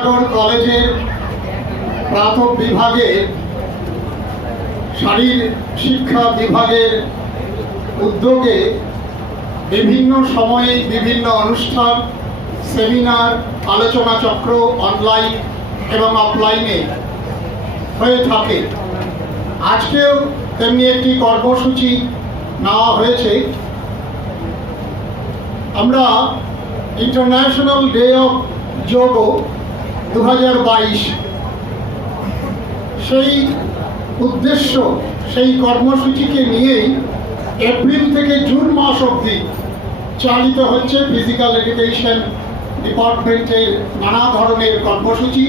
বিদ্যাসাগর কলেজের প্রাথমিক বিভাগের শারীর শিক্ষা বিভাগের উদ্যোগে বিভিন্ন সময়ে বিভিন্ন অনুষ্ঠান, সেমিনার, আলোচনা চক্র অনলাইন এবং অফলাইনে হয়ে থাকে। আজকেও তেমনি একটি কর্মসূচি নেওয়া হয়েছে। আমরা ইন্টারন্যাশনাল ডে অফ যোগ 2022 সেই উদ্দেশ্য, সেই কর্মসূচিকে নিয়েই এপ্রিল থেকে জুন মাস অবধি চালিত হচ্ছে ফিজিক্যাল এডুকেশন ডিপার্টমেন্টের নানা ধরনের কর্মসূচি।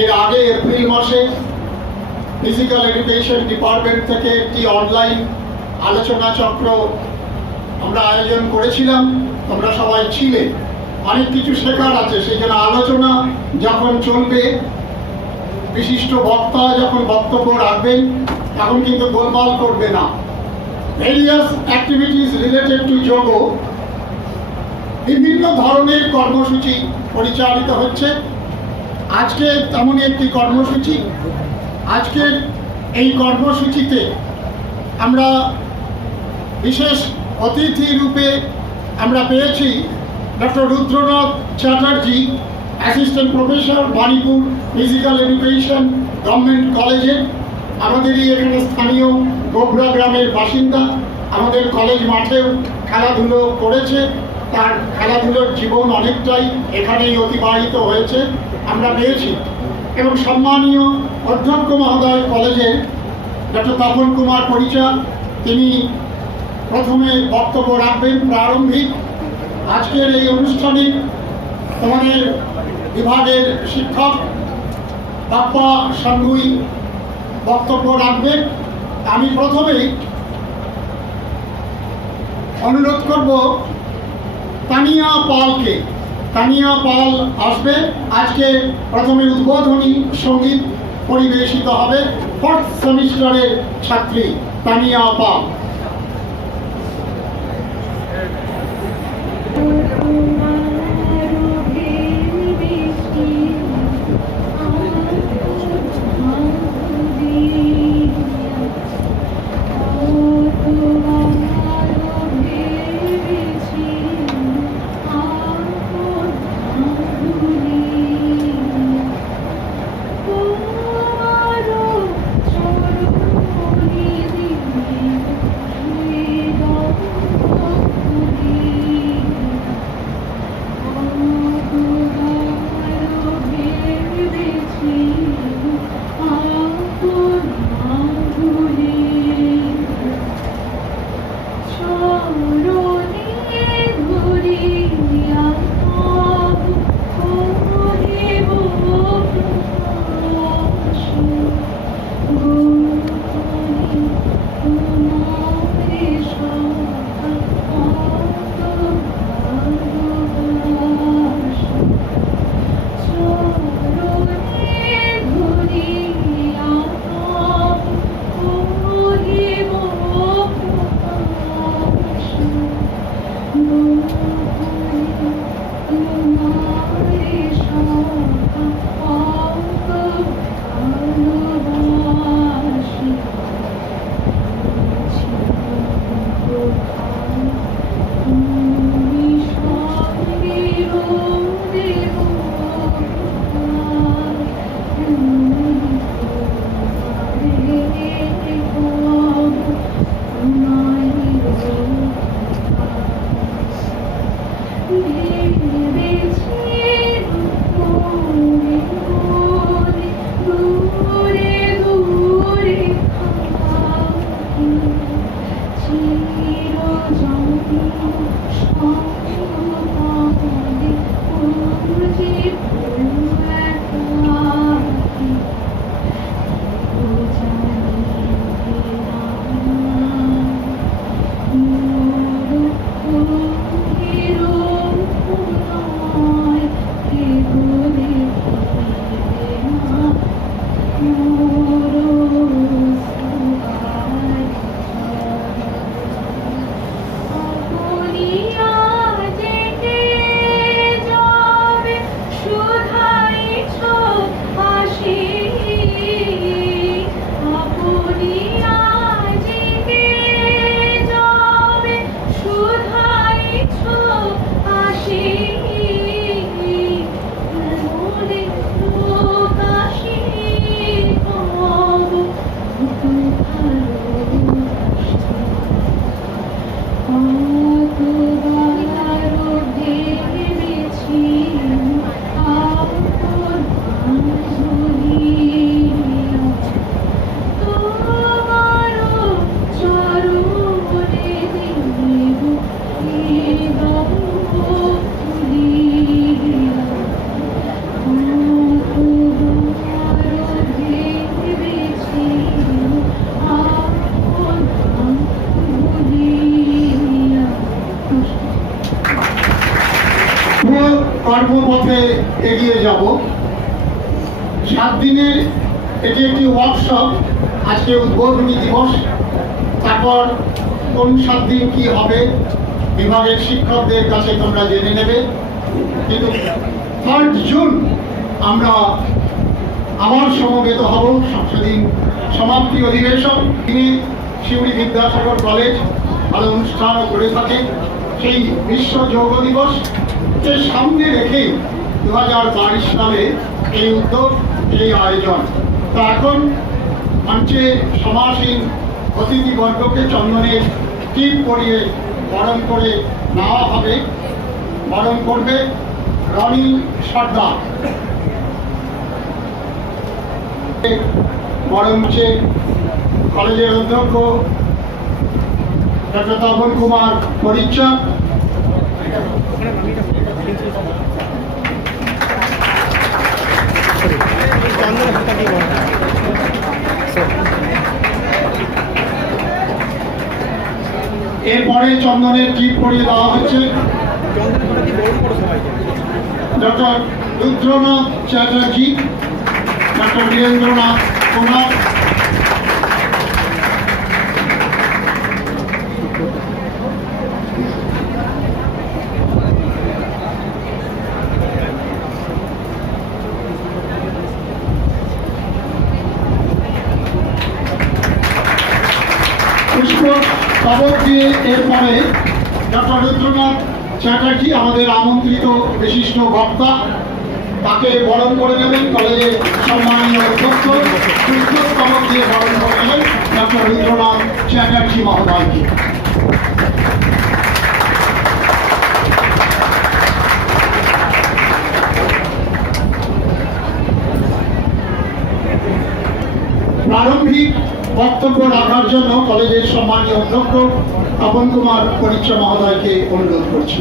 এর আগে এপ্রিল মাসে ফিজিক্যাল এডুকেশন ডিপার্টমেন্ট থেকে একটি অনলাইন আলোচনা চক্র আমরা আয়োজন করেছিলাম। তোমরা সবাই ছিলে। অনেক কিছু শেখার আছে সেখানে। আলোচনা যখন চলবে, বিশিষ্ট বক্তা যখন বক্তব্য রাখবেন, তখন কিন্তু গোলমাল করবে না। ভেরিয়াস অ্যাক্টিভিটিস রিলেটেড টু যোগ বিভিন্ন ধরনের কর্মসূচি পরিচালিত হচ্ছে। আজকে তেমনই একটি কর্মসূচি। আজকের এই কর্মসূচিতে আমরা বিশেষ অতিথি রূপে আমরা পেয়েছি doctor Rudranath Chatterjee, assistant professor, Banipur physical education government কলেজে। আমাদেরই এখানে স্থানীয় গোবরা গ্রামের বাসিন্দা। আমাদের কলেজ মাঠেও খেলাধুলো করেছে। তার খেলাধুলোর জীবন অনেকটাই এখানেই অতিবাহিত হয়েছে আমরা পেয়েছি। এবং সম্মানীয় অধ্যক্ষ মহোদয় কলেজের ডক্টর তপন কুমার পরিচা, তিনি প্রথমে বক্তব্য রাখবেন প্রারম্ভিক। আজকের এই অনুষ্ঠানে তোমাদের বিভাগের শিক্ষক বাপ্পা সাঙ্গুই বক্তব্য রাখবেন। আমি প্রথমেই অনুরোধ করব তানিয়া পালকে। তানিয়া পাল আসবে। আজকে প্রথমে উদ্বোধনী সঙ্গীত পরিবেশিত হবে। 4th সেমিস্টারের ছাত্রী তানিয়া পাল। কর্মপথে এগিয়ে যাব। 7 দিনের এটি একটি ওয়ার্কশপ। আজকে উদ্বোধনী দিবস, তারপর কোন 7 দিন কি হবে বিভাগের শিক্ষকদের কাছে তোমরা জেনে নেবে। কিন্তু 3 জুন আমরা আবার সমবেত হব সংশোধন সমাপ্তি অধিবেশন। তিনি শিউড়ি বিদ্যাসাগর কলেজ ভালো অনুষ্ঠানও করে থাকে। সেই বিশ্ব যোগ দিবসকে সামনে রেখে 2022 সালে এই উদ্যোগ, এই আয়োজন। তা এখন মঞ্চে সমাসীন অতিথিবর্গকে চন্দনের টিপ পরিয়ে বরণ করে নেওয়া হবে। বরণ করবে রনি সর্দার। মঞ্চে কলেজের অধ্যক্ষ ডক্টর তপন কুমার পরিচ্ছদ, এরপরে চন্দনের টিপ পরিয়ে দেওয়া হচ্ছে ডক্টর রুদ্রনাথ চ্যাটার্জি, ডক্টর বীরেন্দ্রনাথ কুমার, খবর দিয়ে এরপরে ডক্টর রুদ্রনাথ চ্যাটার্জি আমাদের আমন্ত্রিত বিশিষ্ট বক্তা, তাকে বরণ করে নেবেন কলেজের সম্মানীয় অধ্যক্ষ। খবর দিয়ে বরণ করে নেবেন ডক্টর রুদ্রনাথ চ্যাটার্জি মহোদয়কে। প্রারম্ভিক বক্তব্য রাখার জন্য কলেজের সম্মানীয় অধ্যক্ষ তপন কুমার পরিচ্ছদ মহোদয়কে অনুরোধ করছি।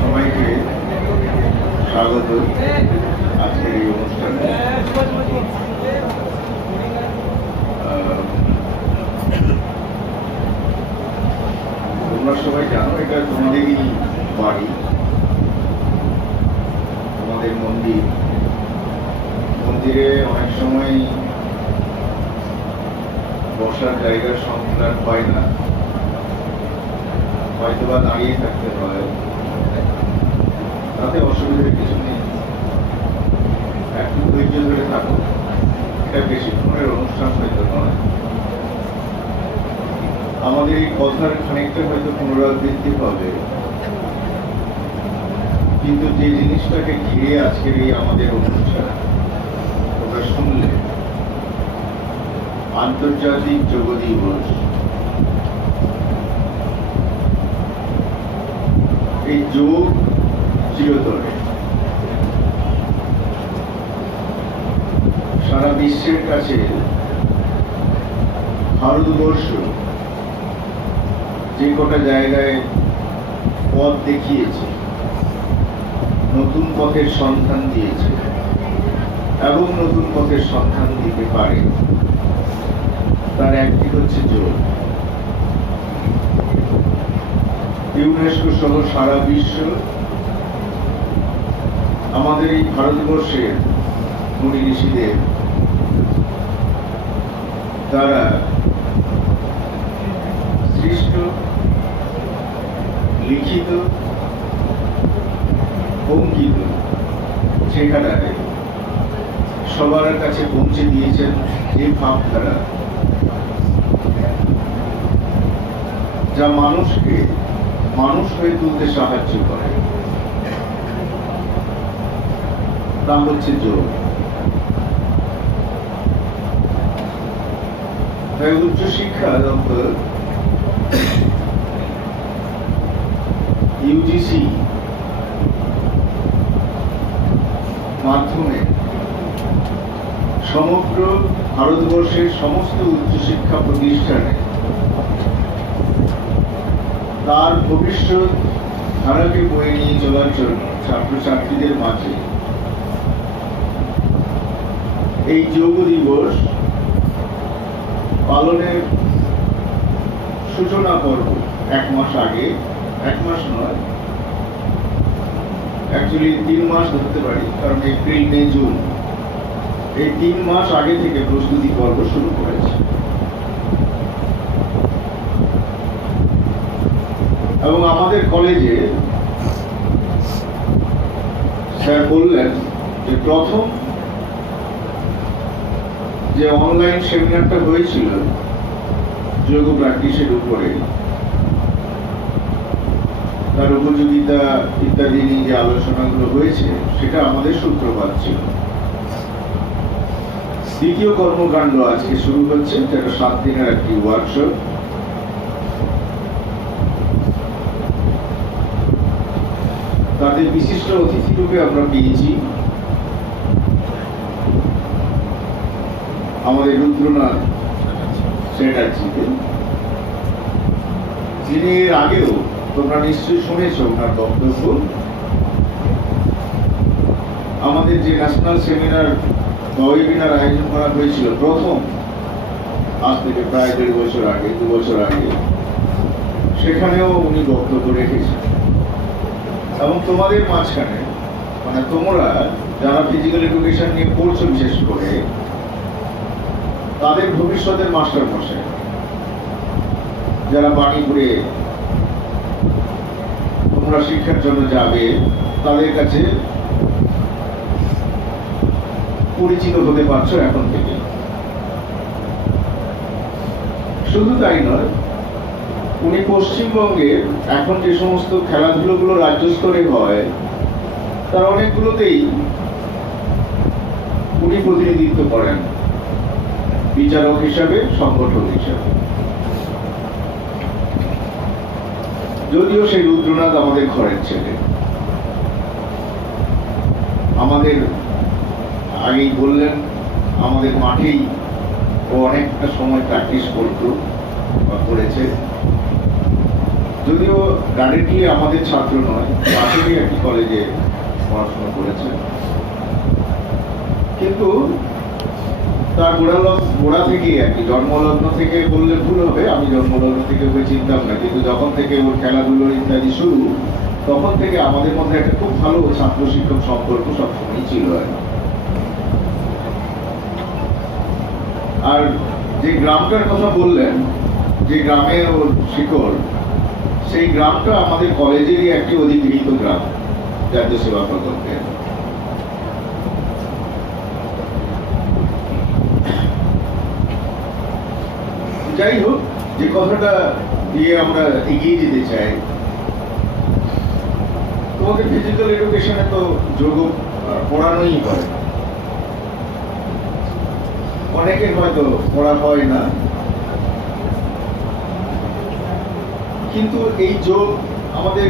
সবাইকে স্বাগত আজকের এই অনুষ্ঠানে। তোমরা সবাই জানো এটা তোমাদেরই বাড়ি, তোমাদের মন্দির। মন্দিরে অনেক সময় বসার জায়গার সন্ধান পায় না, হয়তো বা দাঁড়িয়ে থাকতে হয়। তাতে অসুবিধার কিছু নেই, একটু ধৈর্য ধরে থাকো। এটা বেশিক্ষণের অনুষ্ঠান হয়তো নয়। আমাদের এই কথার খানিকটা হয়তো পুনরাবৃত্তি হবে, কিন্তু যে জিনিসটাকে ঘিরে আজকের এই আমাদের অনুষ্ঠান ওটা শুনলে, আন্তর্জাতিক যোগ দিবস, এই যোগ চিরতরে সারা বিশ্বের কাছে ভারতবর্ষ যে কটা জায়গায় পথ দেখিয়েছে, নতুন পথের সন্ধান দিয়েছে এবং নতুন পথের সন্ধান দিতে পারে, তার একটি হচ্ছে যোগ। ইউনেস্কো সহ সারা বিশ্ব আমাদের এই ভারতবর্ষের মুনি ঋষিদের দ্বারা সৃষ্ট, লিখিত, অঙ্কিত সেখানে সবার কাছে পৌঁছে দিয়েছেন যে ভাবধারা, যা মানুষকে মানুষ হয়ে তুলতে সাহায্য করে, তা হচ্ছে যোগ। তাই উচ্চশিক্ষা দপ্তর ইউজিসি মাধ্যমে সমগ্র ভারতবর্ষের সমস্ত উচ্চশিক্ষা প্রতিষ্ঠানে তার ভবিষ্যৎ ধারাকে বয়ে নিয়ে চলার জন্য ছাত্রছাত্রীদের মাঝে এই যোগ দিবস পালনের সূচনা পর্ব এক মাস আগে, এক মাস নয়, অ্যাকচুয়ালি 3 মাস ধরতে পারি, কারণ এপ্রিল মে জুন এই 3 মাস আগে থেকে প্রস্তুতি পর্ব শুরু করেছে। এবং আমাদের কলেজে স্যার বললেন যে প্রথম যে অনলাইন সেমিনারটা হয়েছিল যোগ প্র্যাকটিসের উপরে, তার উপযোগিতা ইত্যাদি নিয়ে যে আলোচনাগুলো হয়েছে সেটা আমাদের সূত্রপাত ছিল। দ্বিতীয় কর্মকাণ্ড আজকে শুরু হচ্ছে, যেটা 7 দিনের একটি ওয়ার্কশপ। তাদের বিশিষ্ট অতিথি রূপে আমরা পেয়েছি আমাদের রুদ্রনাথ চ্যাটার্জিকে, যিনি এর আগেও তোমরা নিশ্চয়ই শুনেছ ওনার বক্তব্য। আমাদের যে ন্যাশনাল সেমিনার বা ওয়েবিনার আয়োজন করা হয়েছিল প্রথম, আজ থেকে প্রায় 1.5 বছর আগে, 2 বছর আগে, সেখানেও উনি বক্তব্য রেখেছেন। এবং তোমাদের মাঝখানে, মানে তোমরা যারা ফিজিক্যাল এডুকেশন নিয়ে পড়ছো, বিশেষ করে তাদের ভবিষ্যতের মাস্টার মশাই যারা বাণীপুরে তোমরা শিক্ষার জন্য যাবে, তাদের কাছে পরিচিত হতে পারছো এখন থেকে। শুধু তাই নয়, উনি পশ্চিমবঙ্গের এখন যে সমস্ত খেলাধুলোগুলো রাজ্য স্তরে হয় তার অনেকগুলোতেই উনি প্রতিনিধিত্ব করেন, বিচারক হিসাবে, সংগঠক হিসাবে। যদিও সেই রুদ্রনাথ আমাদের ঘরের ছেলে, আমাদের আগেই বললেন আমাদের মাঠেই ও অনেকটা সময় প্র্যাকটিস করতো বা করেছে। যদিও ডাইরেক্টলি আমাদের ছাত্র নয়, পাশেরই একটি কলেজে পড়াশোনা করেছে, কিন্তু তার গোড়া থেকে আর কি, জন্মলগ্ন থেকে বললে ভুল হবে, আমি জন্মলগ্ন থেকে ওকে চিনতাম না, কিন্তু যখন থেকে ওর খেলাধুলো ইত্যাদি শুরু, তখন থেকে আমাদের মধ্যে একটা খুব ভালো ছাত্র শিক্ষক সম্পর্ক সবসময় ছিল। আর যে গ্রামটার কথা বললেন, যে গ্রামে ওর শিকড়, সেই গ্রামটা আমাদের কলেজেরই একটি অধিগৃহীত গ্রাম, জাতীয় সেবা প্রকল্পের। যাই হোক, যে কথাটা দিয়ে আমরা এগিয়ে যেতে চাই, তোমাদের ফিজিক্যাল এডুকেশনে তো যোগ পড়ানোই হয়, অনেকের হয়তো পড়া হয় না, কিন্তু এই যোগ আমাদের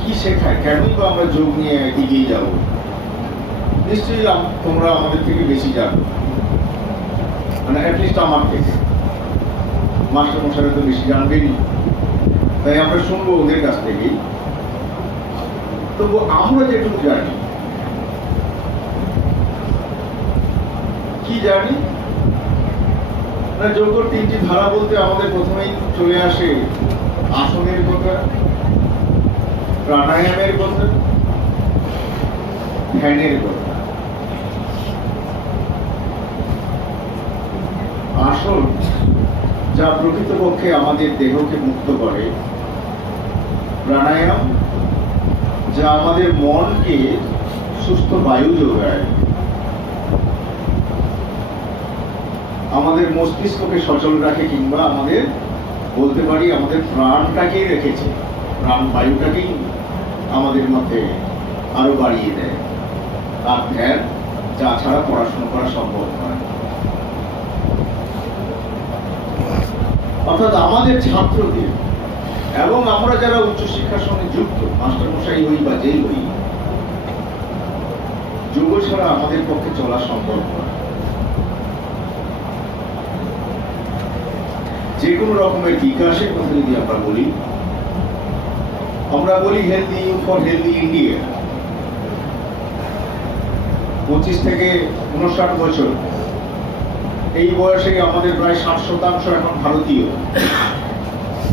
কি শেখায়, কেনই বা আমরা যোগ নিয়ে এগিয়ে যাব? নিশ্চয়ই তোমরা আমাদের থেকে বেশি জানো, মানে অ্যাটলিস্ট আমার থেকে। মাস্টার মশাইরা তো বেশি জানবেনই, তাই আমরা শুনবো ওদের কাছ থেকেই। তবু আমরা যেটুকু জানি, কি জানি না, যোগের 3টি ধারা বলতে আমাদের প্রথমেই চলে আসে আসনের কথা, প্রাণায়ামের কথা, ধ্যানের কথা। আসন যা প্রকৃতপক্ষে আমাদের দেহকে মুক্ত করে, প্রাণায়াম যা আমাদের মনকে সুস্থ বায়ু যোগায়, আমাদের মস্তিষ্ককে সচল রাখে, কিংবা আমাদের বলতে পারি আমাদের প্রাণটাকেই রেখেছে, প্রাণ বায়ুটাকেই আমাদের মধ্যে আরো বাড়িয়ে দেয়। আর ধ্যান যা ছাড়া পড়াশোনা করা সম্ভব নয়। অর্থাৎ আমাদের ছাত্রদের এবং আমরা যারা উচ্চশিক্ষার সঙ্গে যুক্ত, মাস্টারমশাই হই বা যেই হই, যোগ ছাড়া আমাদের পক্ষে চলা সম্ভব নয়। যে কোনো রকমের বিকাশের কথা যদি আমরা বলি, আমরা বলি healthy youth for healthy India. 25 থেকে 59 বছর এই বয়সে আমাদের প্রায় 60% এখন ভারতীয়।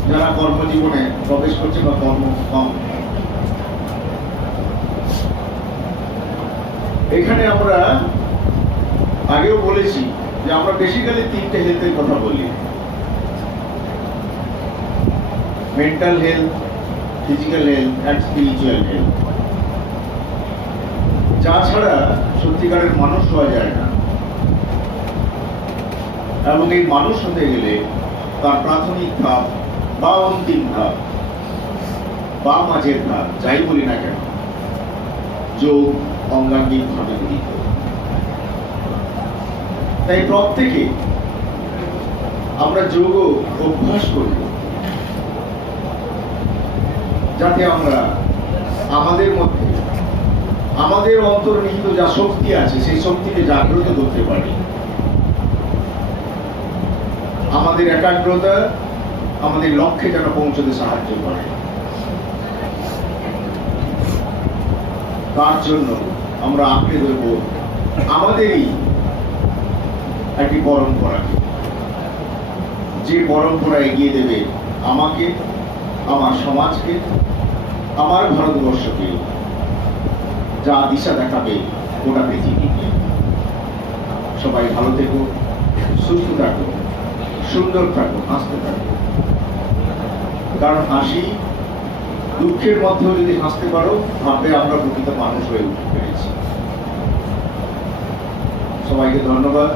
যারা কর্মজীবনে প্রবেশ করছে বা কর্ম কম। এখানে আমরা আগেও বলেছি যে আমরা বেসিক্যালি তিনটে হেলথের কথা বলি: mental health, physical health and spiritual health. যা ছাড়া সত্যিকারের মানুষ হওয়া যায় না। এবং এই মানুষ হতে গেলে তার প্রাথমিক ধাপ বা অন্তিম ধাপ বা মাঝের ধাপ, যাই বলি না কেন, যোগ অঙ্গাঙ্গিক ভাবে গঠিত। তাই প্রত্যেকে আমরা যোগ অভ্যাস করব, যাতে আমরা আমাদের মধ্যে আমাদের অন্তর্নিহিত যা শক্তি আছে সেই শক্তিকে জাগ্রত করতে পারি। আমাদের একাগ্রতা আমাদের লক্ষ্যে যেন পৌঁছতে সাহায্য করে। তার জন্য আমরা আঁকড়ে ধরব আমাদেরই একটি পরম্পরা, যে পরম্পরা এগিয়ে দেবে আমাকে, আমার সমাজকে, আমার ভারতবর্ষকে, যা দিশা দেখাবে গোটা পৃথিবীকে। সবাই ভালো থেকো, সুস্থ থাকো, সুন্দর থাকো, হাসতে থাকো। কারণ হাসি, দুঃখের মধ্যেও যদি হাসতে পারো, ভাববে আমরা প্রকৃত মানুষ হয়ে উঠতে পেরেছি। সবাইকে ধন্যবাদ।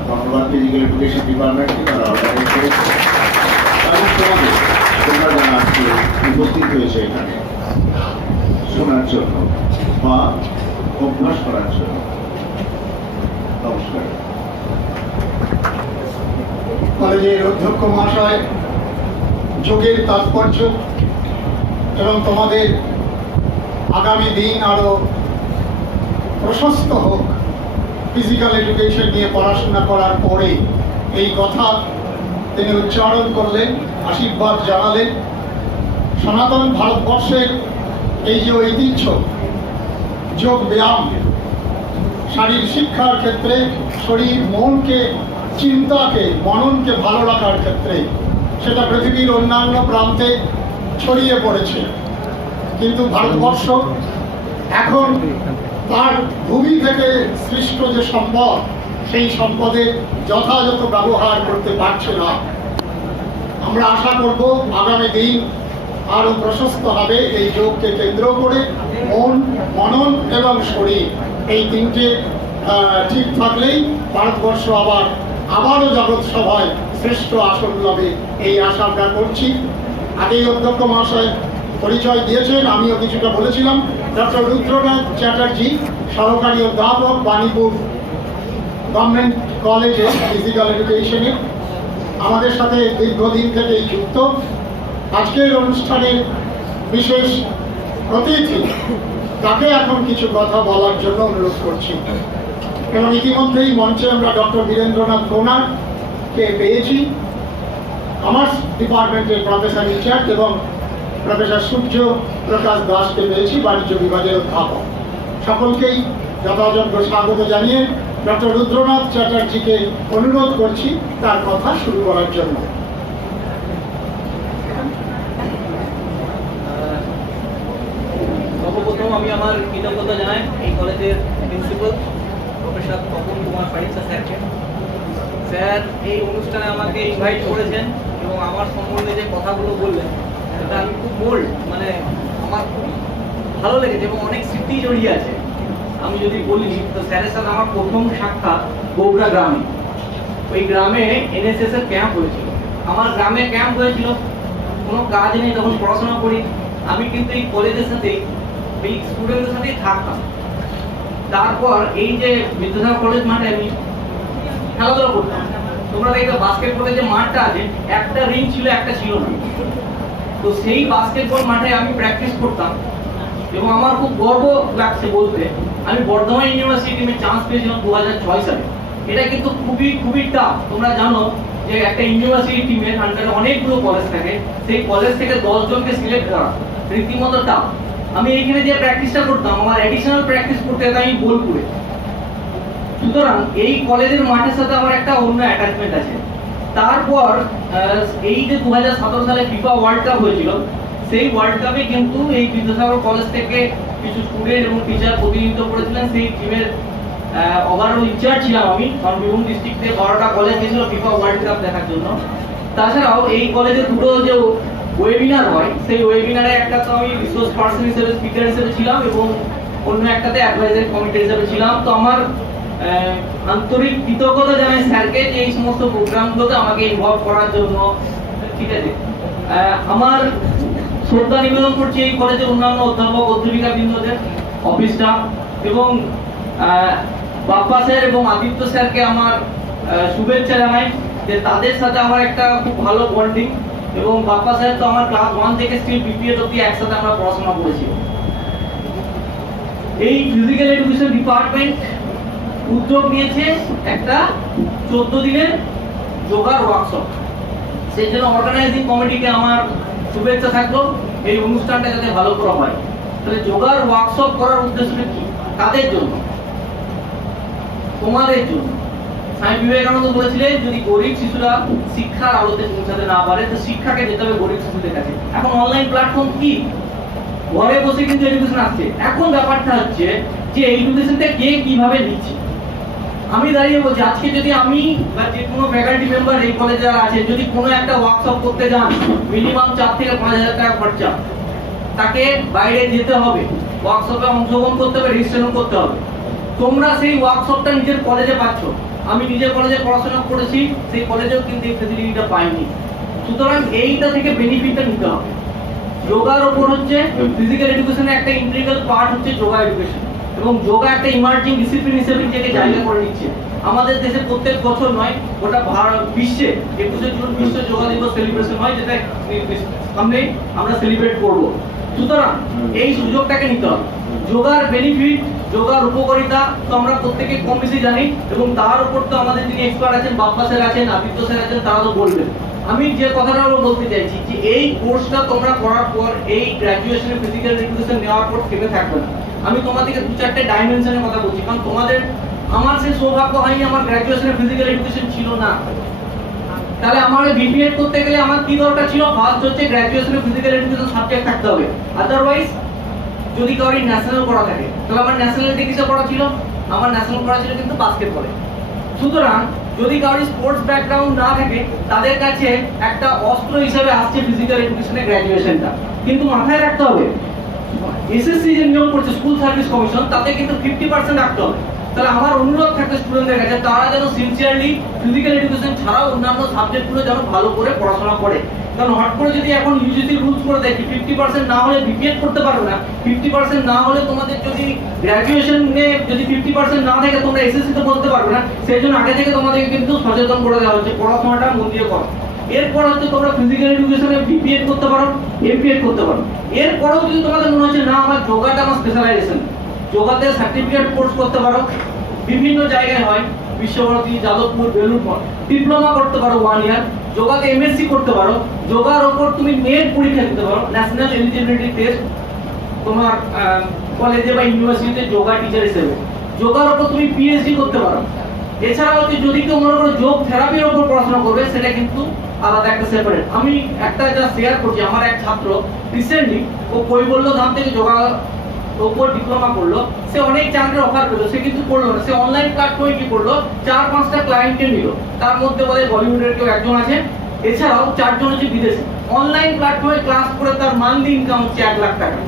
ফিজিক্যাল এডুকেশন ডিপার্টমেন্টকে, তারা অর্গানাইজ করেছে, এবং তোমাদের, তোমরা যারা আজকে উপস্থিত হয়েছে এখানে শোনার জন্য বা অভ্যাস করার জন্য। নমস্কার। কলেজের অধ্যক্ষ মহাশয়, যোগের তাৎপর্য এবং তোমাদের আগামী দিন আরো প্রশস্ত হোক ফিজিক্যাল এডুকেশন নিয়ে পড়াশোনা করার পরে, এই কথা তিনি উচ্চারণ করলেন, আশীর্বাদ জানালেন। সনাতন ভারতবর্ষের এই যে ঐতিহ্য, যোগ ব্যায়াম শারীর শিক্ষার ক্ষেত্রে, শরীর মনকে, চিন্তাকে, মননকে ভালো রাখার ক্ষেত্রে, সেটা পৃথিবীর অন্যান্য প্রান্তে ছড়িয়ে পড়েছে। কিন্তু ভারতবর্ষ এখন তার ভূমি থেকে সৃষ্ট যে সম্পদ, সেই সম্পদের যথাযথ ব্যবহার করতে পারছে না। আমরা আশা করব আগামী দিন আরো প্রশস্ত হবে এই যোগকে কেন্দ্র করে। মন, মনন এবং শরীর, এই তিনটে ঠিক থাকলেই ভারতবর্ষ আবারও জগৎ সভায় শ্রেষ্ঠ আসন লবে, এই আশা আমরা করছি। আগেই অধ্যক্ষ মহাশয় পরিচয় দিয়েছেন, আমিও কিছুটা বলেছিলাম। ডক্টর রুদ্রনাথ চ্যাটার্জি, সহকারী অধ্যাপক, বাণীপুর গভর্নমেন্ট কলেজে ফিজিক্যাল এডুকেশনে, আমাদের সাথে দীর্ঘদিন থেকেই যুক্ত। আজকের অনুষ্ঠানের বিশেষ অতিথি, তাকে এখন কিছু কথা বলার জন্য অনুরোধ করছি। এবং ইতিমধ্যেই মঞ্চে আমরা ডক্টর বীরেন্দ্রনাথ কোনারকে পেয়েছি, কমার্স ডিপার্টমেন্টের প্রফেসর ইনচার্জ, এবং প্রফেসর সূর্য প্রকাশ দাসকে পেয়েছি, বাণিজ্য বিভাগের অধ্যাপক। সকলকেই যথাযোগ্য স্বাগত জানিয়ে ডক্টর রুদ্রনাথ চ্যাটার্জিকে অনুরোধ করছি তার কথা শুরু করার জন্য। সর্বপ্রথম আমি আমার কৃতজ্ঞতা জানাই এই কলেজের প্রিন্সিপাল প্রফেসর তপন কুমার ফারিসা স্যারকে। স্যার এই অনুষ্ঠানে আমাকে ইনভাইট করেছেন এবং আমার সম্বন্ধে যে কথাগুলো বললেন, সেটা আমি খুব আমার খুব ভালো লেগেছে এবং অনেক স্মৃতি জড়িয়ে আছে। আমি যদি বলি তো স্যারের সাথে আমার প্রথম সাক্ষাৎ গৌড়া গ্রামে। ওই গ্রামে এনএসএস এর ক্যাম্প হয়েছিল। আমার গ্রামে ক্যাম্প হয়েছিল, কোনো কাজ নেই, তখন পড়াশোনা করি। আমি কিন্তু এই কলেজের সাথে, এই স্টুডেন্টদের সাথেই থাকতাম। তারপর এই যে বিদ্যাসাগর কলেজ মাঠে আমি খেলাধুলা করতাম। তোমরা দেখবে বাস্কেটবলের যে মাঠটা আছে, একটা রিং ছিল, একটা ছিল না। তো সেই বাস্কেটবল মাঠে আমি প্র্যাকটিস করতাম এবং আমার খুব গর্ব লাগছে বলতে, আমি বর্ধমান ইউনিভার্সিটি টিমে চান্স পেয়েছিলাম 2006 সালে। এটা কিন্তু খুবই টাফ। তোমরা জানো যে একটা ইউনিভার্সিটি টিমের আন্ডারে অনেকগুলো কলেজ থাকে, সেই কলেজ থেকে 10 জনকে সিলেক্ট করা রীতিমতো টাফ। আমি এইখানে যে প্র্যাকটিসটা করতাম, আমার অ্যাডিশনাল প্র্যাকটিস করতে যেতাম আমি বোলপুরে। সুতরাং এই কলেজের মাঠের সাথে আমার একটা অন্য অ্যাটাচমেন্ট আছে। তারপর এই যে 2017 সালে ফিফা ওয়ার্ল্ড কাপ হয়েছিল, সেই ওয়ার্ল্ড কাপে কিন্তু এই বিদ্যাসাগর কলেজ থেকে কিছু স্টুডেন্ট এবং টিচার প্রতিনিধিত্ব করেছিলেন। সেই টিমের ওভারঅল ইনচার্জ ছিলাম আমি, কারণ বীরভূম ডিস্ট্রিক্টে 12টা কলেজ গেছিল ফিফা ওয়ার্ল্ড কাপ দেখার জন্য। তাছাড়াও এই কলেজে দুটো যে ওয়েবিনার হয়, সেই ওয়েবিনারে একটা তো আমি রিসোর্স পার্সন হিসেবে, স্পিকার হিসেবে ছিলাম, এবং অন্য একটাতে অ্যাডভাইজারি কমিটি হিসেবে ছিলাম। তো আমার আন্তরিক কৃতজ্ঞতা জানাই স্যারকে যে এই সমস্ত প্রোগ্রামগুলোতে আমাকে ইনভলভ করার জন্য। ঠিক আছে, আমার শ্রদ্ধা নিবেদন করছি এই কলেজের অন্যান্য অধ্যাপক অধ্যাপিকা বৃন্দদের, অফিস স্টাফ এবং বাপ্পা স্যার এবং আদিত্য স্যারকে আমার শুভেচ্ছা জানাই যে তাদের সাথে আমার একটা খুব ভালো বন্ডিং। এবং বাপ্পা স্যার তো আমার ক্লাস 1 থেকে স্টিল বিপিএড অবধি একসাথে আমরা পড়াশোনা করেছি। এই ফিজিক্যাল এডুকেশন ডিপার্টমেন্ট উদ্যোগ নিয়েছে একটা 14 দিনের যোগার ওয়ার্কশপ। সেই জন্য অর্গানাইজিং কমিটিকে আমার শুভেচ্ছা থাকলো এই অনুষ্ঠানটা যাতে ভালো করে হয়। তাহলে যোগার ওয়ার্কশপ করার উদ্দেশ্যটা কি? কাদের জন্য? তোমাদের জন্য। স্বামী বিবেকানন্দ বলেছিলেন যদি গরিব শিশুরা শিক্ষার আলোতে পৌঁছাতে না পারে তো শিক্ষাকে যেতে হবে গরিব শিশুদের কাছে। এখন অনলাইন প্ল্যাটফর্ম কি, ঘরে বসে কিন্তু এডুকেশন আসছে। এখন ব্যাপারটা হচ্ছে যে এডুকেশনটা কে কিভাবে নিচ্ছে। আমি দাঁড়িয়ে বলছি, আজকে যদি আমি বা যে কোনো ফ্যাকাল্টি মেম্বার এই কলেজে যারা আছে যদি কোনো একটা ওয়ার্কশপ করতে যান, মিনিমাম 4 থেকে 5,000 টাকা খরচা। তাকে বাইরে যেতে হবে, ওয়ার্কশপে অংশগ্রহণ করতে হবে, রেজিস্ট্রেশন করতে হবে। তোমরা সেই ওয়ার্কশপটা নিজের কলেজে পাচ্ছ। আমি নিজের কলেজে পড়াশোনা করেছি, সেই কলেজেও কিন্তু এই ফ্যাসিলিটিটা পাইনি। সুতরাং এইটা থেকে বেনিফিটটা নিতে হবে। যোগার ওপর হচ্ছে ফিজিক্যাল এডুকেশনের একটা ইন্টিগ্রাল পার্ট হচ্ছে যোগা এডুকেশন, এবং যোগা একটা ইমার্জিং ডিসিপ্লিন হিসেবে নিজেকে জায়গা করে নিচ্ছে। আমাদের দেশে প্রত্যেক বছর নয়, গোটা বিশ্বে 21শে জুন বিশ্ব যোগা দিবস সেলিব্রেশন হয়, যেটা সামনে আমরা সেলিব্রেট করব। সুতরাং এই সুযোগটাকে নিতে হবে। যোগার বেনিফিট, যোগার উপকারিতা তো আমরা প্রত্যেকে কম বেশি জানি, এবং তার উপর তো আমাদের যিনি এক্সপার্ট আছেন, বাপ্পা স্যার আছেন, আদিত্য স্যার আছেন, তারা তো বলবেন। আমি যে কথাটা বলতে চাইছি যে এই কোর্সটা তোমরা করার পর, এই গ্র্যাজুয়েশনে ফিজিক্যাল এডুকেশন নেওয়ার পর থেমে থাকবে না। আমি তোমাদেরকে 2-4টে ডাইমেনশনের কথা বলছি, কারণ তোমাদের, আমার সেই সৌভাগ্য হয়নি, আমার গ্র্যাজুয়েশনে ফিজিক্যাল এডুকেশন ছিল না। তাহলে আমার বিপিএড করতে গেলে আমার কি দরকার ছিল? ফার্স্ট হচ্ছে গ্র্যাজুয়েশনে ফিজিক্যাল এডুকেশন সাবজেক্ট থাকতে হবে। আদারওয়াইজ যদি কারোর ন্যাশনাল পড়া থাকে, তাহলে আমার ন্যাশনালিটি কিসে পড়া ছিল? আমার ন্যাশনাল পড়া ছিল কিন্তু বাস্কেটবলে। সুতরাং যদি কারোর স্পোর্টস ব্যাকগ্রাউন্ড না থাকে, তাদের কাছে একটা অস্ত্র হিসেবে আসছে ফিজিক্যাল এডুকেশনের গ্র্যাজুয়েশনটা। কিন্তু মাথায় রাখতে হবে, এসএসসি যে নিয়োগ করছে স্কুল সার্ভিস কমিশন, তাতে কিন্তু 50% রাখতে হবে। তাহলে আমার অনুরোধ থাকবে স্টুডেন্টদের কাছে, তারা যেন সিনসিয়ারলি ফিজিক্যাল এডুকেশন ছাড়াও অন্যান্য সাবজেক্টগুলো যেন ভালো করে পড়াশোনা করে। কারণ হট করে যদি এখন ইউজিসি রুলস করে দেয় 50% না হলে বিপিএড করতে পারবে না, 50% না হলে তোমাদের যদি গ্র্যাজুয়েশনে যদি 50% না থাকে তোমরা এসএসসি তে বলতে পারবে না। সেই জন্য আগে থেকে তোমাদেরকে কিন্তু সচেতন করে দেওয়া হচ্ছে, পড়াশোনাটা মন দিয়ে করো। এরপর হচ্ছে তোমরা ফিজিক্যাল এডুকেশনে বিপিএড করতে পারো, এমপিএড করতে পারো। এরপরেও যদি তোমাদের মনে হচ্ছে না আমার যোগাটা আমার স্পেশালাইজেশন, যোগাতে সার্টিফিকেট কোর্স করতে পারো, বিভিন্ন জায়গায় হয়, বিশ্বভারতী, যাদবপুর, বেলুর মঠ, ডিপ্লোমা করতে পারো 1 ইয়ার, যোগাতে এমএসসি করতে পারো, যোগার ওপর তুমি নেট পরীক্ষা দিতে পারো, ন্যাশনাল এলিজিবিলিটি টেস্ট তোমার কলেজে বা ইউনিভার্সিটিতে যোগা টিচার হিসেবে, যোগার ওপর তুমি পিএইচডি করতে পারো। এছাড়া হচ্ছে যদি কেউ মনে করো যোগ থেরাপির ওপর পড়াশোনা করবে, সেটা কিন্তু আলাদা একটা সেপারেট। আমি একটা যা শেয়ার করছি, আমার এক ছাত্র রিসেন্টলি ও কৈবল্যধাম থেকে যোগা ওপর ডিপ্লোমা করলো, সে অনেক চাকরির অফার পেলো, সে কিন্তু করলো না। সে অনলাইন প্ল্যাটফর্মে কি করলো, 4-5টা ক্লায়েন্টকে নিল, তার মধ্যে বলে বলিউডের কেউ একজন আছে, এছাড়াও 4 জন হচ্ছে বিদেশি। অনলাইন প্ল্যাটফর্মে ক্লাস করে তার মান্থলি ইনকাম হচ্ছে 1 লাখ টাকা।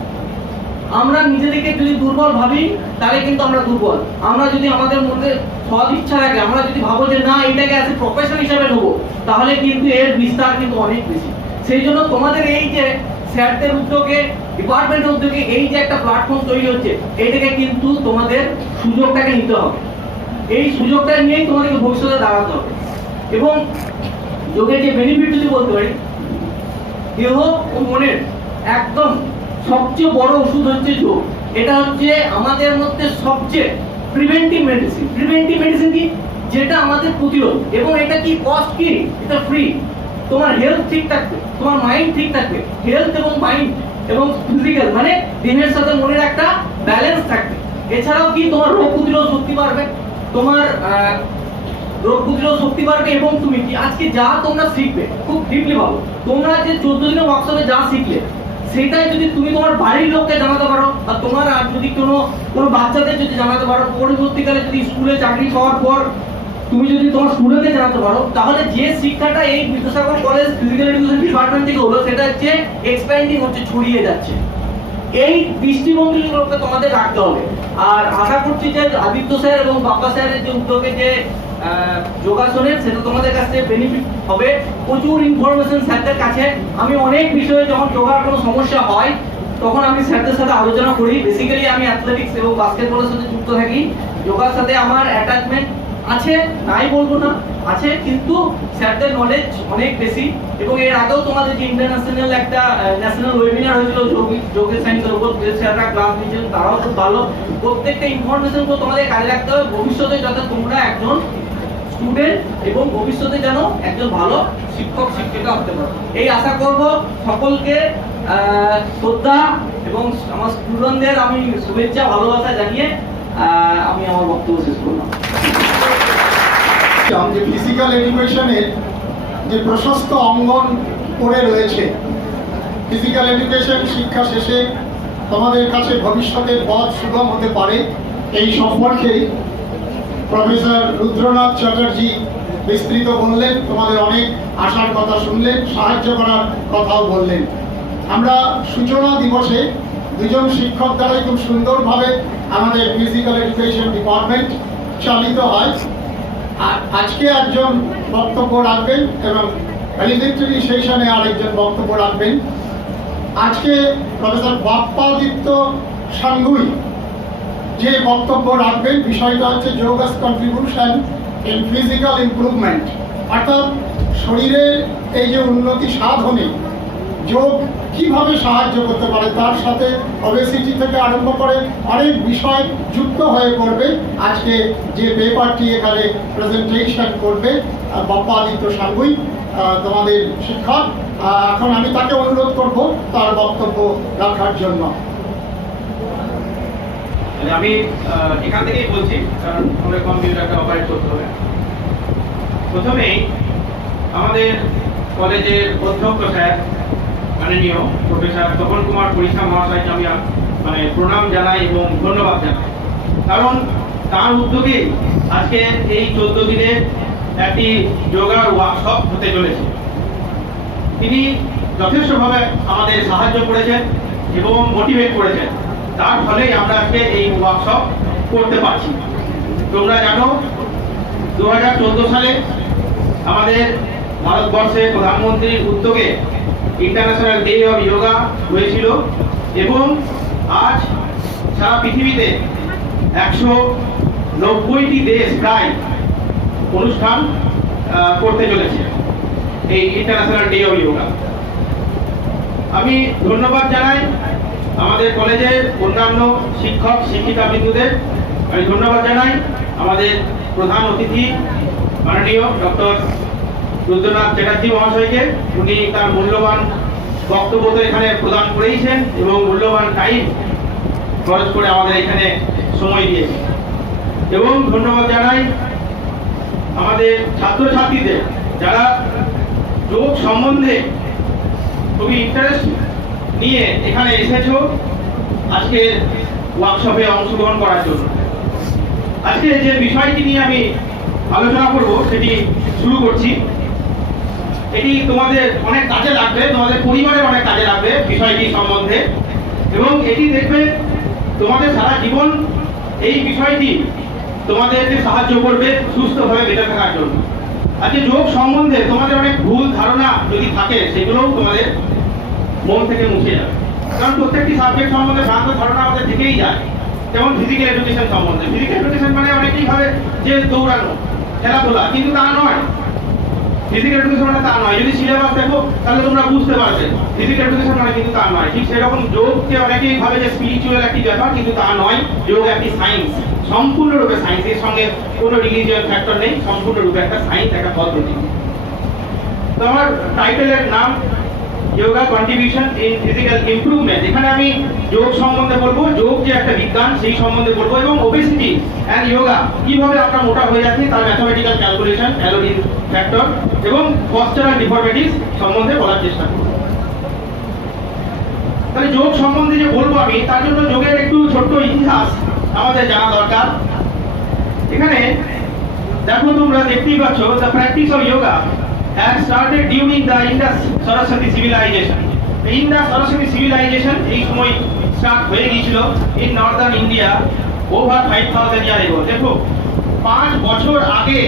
আমরা নিজেদেরকে যদি দুর্বল ভাবি, তাহলে কিন্তু আমরা দুর্বল। আমরা যদি আমাদের মধ্যে সৎ ইচ্ছা থাকে, আমরা যদি ভাবো যে না এটাকে অ্যাজ এ প্রফেশন হিসেবে নেবো, তাহলে কিন্তু এর বিস্তার কিন্তু অনেক বেশি। সেই জন্য তোমাদের এই যে স্যারদের উদ্যোগে, ডিপার্টমেন্টের উদ্যোগে এই যে একটা প্ল্যাটফর্ম তৈরি হচ্ছে, এইটাকে কিন্তু তোমাদের সুযোগটাকে নিতে হবে। এই সুযোগটা নিয়েই তোমাদেরকে ভবিষ্যতে দাঁড়াতে হবে। এবং যোগের যে বেনিফিট যদি বলতে পারি, দেহ ও মনের একদম সবচেয়ে বড় ওষুধ হচ্ছে যোগ। এটা হচ্ছে আমাদের মধ্যে সবচেয়ে প্রিভেন্টিভ মেডিসিন। প্রিভেন্টিভ মেডিসিন কি? যেটা আমাদের প্রতিরোধ, এবং এটা কি কস্ট কি? এটা ফ্রি। তোমার হেলথ ঠিক থাকবে, তোমার মাইন্ড ঠিক থাকবে, হেলথ এবং মাইন্ড এবং ফিজিক্যাল মানে দেহের সাথে মনের একটা ব্যালেন্স থাকবে। এছাড়াও কি তোমার রোগ প্রতিরোধ শক্তি বাড়বে, তোমার রোগ প্রতিরোধ শক্তি বাড়বে এবং তুমি কি আজকে যা তোমরা শিখবে খুব ডিপলি ভালো, তোমরা যে 14 দিনের ওয়ার্কশপে যা শিখলে সেটাই যদি তুমি তোমার বাড়ির লোককে জানাতে পারো বা তোমার আর যদি কোনো বাচ্চাদের যদি জানাতে পারো, পরবর্তীকালে যদি স্কুলে চাকরি পাওয়ার পর তুমি যদি তোমার স্টুডেন্টকে জানাতে পারো, তাহলে যে শিক্ষাটা এই Vidyasagar college physical education department থেকে হলো সেটা হচ্ছে এক্সপ্যান্ডিং হচ্ছে, ছড়িয়ে যাচ্ছে। এই দৃষ্টিভঙ্গিগুলোকে তোমাদের রাখতে হবে। আর আশা করছি যে আদিত্য স্যার এবং বাপ্পা স্যারের যে উদ্যোগে যে যোগাসনের, সেটা তোমাদের কাছে বেনিফিট হবে। প্রচুর ইনফরমেশন স্যারদের কাছে। আমি অনেক বিষয়ে যখন যোগার কোনো সমস্যা হয় তখন আমি স্যারদের সাথে আলোচনা করি। বেসিক্যালি আমি অ্যাথলেটিক্স এবং বাস্কেটবলের সাথে যুক্ত থাকি। যোগার সাথে আমার অ্যাটাচমেন্ট আছে, নাই বলবো না, আছে, কিন্তু স্যারদের নলেজ অনেক বেশি। এবং এর আগেও তোমাদের যে ইন্টারন্যাশনাল একটা ন্যাশনাল ওয়েবিনার হয়েছিল যোগের সায়েন্সের উপর, স্যাররা ক্লাস দিয়েছিলেন, তারাও খুব ভালো। প্রত্যেকটা ইনফরমেশনগুলো তোমাদের কাজে রাখতে হবে ভবিষ্যতে, যাতে তোমরা একজন স্টুডেন্ট এবং ভবিষ্যতে যেন একজন ভালো শিক্ষক শিক্ষিকা হতে পারো। এই আশা করব। সকলকে শ্রদ্ধা এবং আমার স্টুডেন্টদের আমি শুভেচ্ছা ভালোবাসা জানিয়ে আমি আমার বক্তব্য শেষ করলাম। যে ফিজিক্যাল এডুকেশনের যে প্রশস্ত অঙ্গন পড়ে রয়েছে, ফিজিক্যাল এডুকেশন শিক্ষা শেষে তোমাদের কাছে ভবিষ্যতের পথ সুগম হতে পারে, এই সম্পর্কে প্রফেসর রুদ্রনাথ চ্যাটার্জি বিস্তৃত বললেন। তোমাদের অনেক আশার কথা শুনলেন, সাহায্য করার কথাও বললেন। আমরা সূচনা দিবসে দুজন শিক্ষক দ্বারাই খুব সুন্দরভাবে আমাদের ফিজিক্যাল এডুকেশন ডিপার্টমেন্ট চালিত হয়। আর আজকে একজন বক্তব্য রাখবেন এবং ভ্যালিডিক্টরি সেশনে আরেকজন বক্তব্য রাখবেন। আজকে প্রফেসর বাপ্পাদিত্য সাঙ্গুই যে বক্তব্য রাখবেন, বিষয়টা হচ্ছে যোগাস কন্ট্রিবিউশন ইন ফিজিক্যাল ইমপ্রুভমেন্ট, অর্থাৎ শরীরের এই যে উন্নতি সাধনে যোগ কিভাবে সাহায্য করতে পারে, তার সাথে ওবেসিটি থেকে আরম্ভ করে অনেক বিষয় যুক্ত হয়ে পড়বে। আজকে যে পেপারটি এখানে প্রেজেন্টেশন করবে বাপ্পাদিত্য সাঙ্গুই, তোমাদের শিক্ষক, এখন আমি তাকে অনুরোধ করব তার বক্তব্য রাখার জন্য। আমি এখান থেকেই বলছি, কারণ আমাদের কম্পিউটারটা অপারেট করতে হবে। প্রথমেই আমাদের কলেজের অধ্যক্ষ স্যার মাননীয় প্রফেসর তপন কুমার পরিষা মহাশয়কে আমি প্রণাম জানাই এবং ধন্যবাদ জানাই। কারণ তার উদ্যোগে আজকে এই 14 দিনের একটি যোগার ওয়ার্কশপ হতে চলেছে। তিনি যথেষ্টভাবে আমাদের সাহায্য করেছেন এবং মোটিভেট করেছেন, তার ফলেই আমরা আজকে এই ওয়ার্কশপ করতে পারছি। তোমরা জানো 2014 সালে আমাদের ভারতবর্ষে প্রধানমন্ত্রীর উদ্যোগে ইন্টারন্যাশনাল ডে অফ যোগা হয়েছিল এবং আজ সারা পৃথিবীতে 190টি দেশ প্রায় অনুষ্ঠান করতে চলেছে এই ইন্টারন্যাশনাল ডে অফ যোগা। আমি ধন্যবাদ জানাই আমাদের কলেজের অন্যান্য শিক্ষক শিক্ষিকা বিন্দুদের। আমি ধন্যবাদ জানাই আমাদের প্রধান অতিথি মাননীয় ডক্টর রুদ্রনাথ চ্যাটার্জি মহাশয়কে। উনি তার মূল্যবান বক্তব্য তো এখানে প্রদান করেইছেন এবং মূল্যবান টাইম খরচ করে আমাদের এখানে সময় দিয়েছেন। এবং ধন্যবাদ জানাই আমাদের ছাত্রছাত্রীদের, যারা যোগ সম্বন্ধে খুবই ইন্টারেস্ট নিয়ে এখানে এসেছো আজকে ওয়ার্কশপে অংশগ্রহণ করার জন্য। আজকে যে বিষয়টি নিয়ে আমি আলোচনা করব সেটি শুরু করছি। এটি তোমাদের অনেক কাজে লাগবে, তোমাদের পরিবারের অনেক কাজে লাগবে বিষয়টি সম্বন্ধে, এবং এটি দেখবে তোমাদের সারা জীবন এই বিষয়টি তোমাদেরকে সাহায্য করবে সুস্থভাবে বেঁচে থাকার জন্য। আজকে যোগ সম্বন্ধে তোমাদের অনেক ভুল ধারণা যদি থাকে সেগুলোও তোমাদের মন থেকে মুছে যাবে। কারণ প্রত্যেকটি সাবজেক্ট সম্বন্ধে ভ্রান্ত ধারণা আমাদের থেকেই যায়। যেমন ফিজিক্যাল এডুকেশন সম্বন্ধে, ফিজিক্যাল এডুকেশন মানে অনেকেই ভাবে যে দৌড়ানো, খেলাধুলা, কিন্তু তা নয়। ফিজিক্যাল এডুকেশন মানে তা নয়। যদি সিলেবাস দেখো তাহলে তোমরা বুঝতে পারবে ফিজিক্যাল এডুকেশন মানে কিন্তু তা নয়। ঠিক সেরকম যোগকে অনেকেই ভাবে যে স্পিরিচুয়াল একটি ব্যাপার, কিন্তু তা নয়। যোগ একটি সায়েন্স, সম্পূর্ণরূপে সায়েন্স, এর সঙ্গে কোনো রিলিজিয়ান ফ্যাক্টর নেই, সম্পূর্ণরূপে একটা সায়েন্স, একটা পদ্ধতি। তো আমার টাইটেলের নাম yoga contribution in physical improvement. এখানে আমি যোগ সম্বন্ধে বলবো, যোগ যে একটা বিজ্ঞান সেই সম্বন্ধে বলবো, এবং ওবেসিটি অ্যান্ড যোগা কিভাবে আমরা মোটা হয়ে যাচ্ছি তার ম্যাথমেটিক্যাল ক্যালকুলেশন, ক্যালোরি ফ্যাক্টর এবং পশ্চারাল ডিফরমিটিস সম্বন্ধে বলার চেষ্টা করব। তাহলে যোগ সম্বন্ধে যে বলবো আমি, তার জন্য যোগের একটু ছোট্ট ইতিহাস আমাদের জানা দরকার। এখানে দেখো, তোমরা দেখতেই পাচ্ছ, the practice of yoga has started during the Indus Saraswati civilization. Indus Saraswati civilization এই সময় স্টার্ট হয়ে গিয়েছিল in northern India over 5000 year ago. দেখো, 5 বছর আগে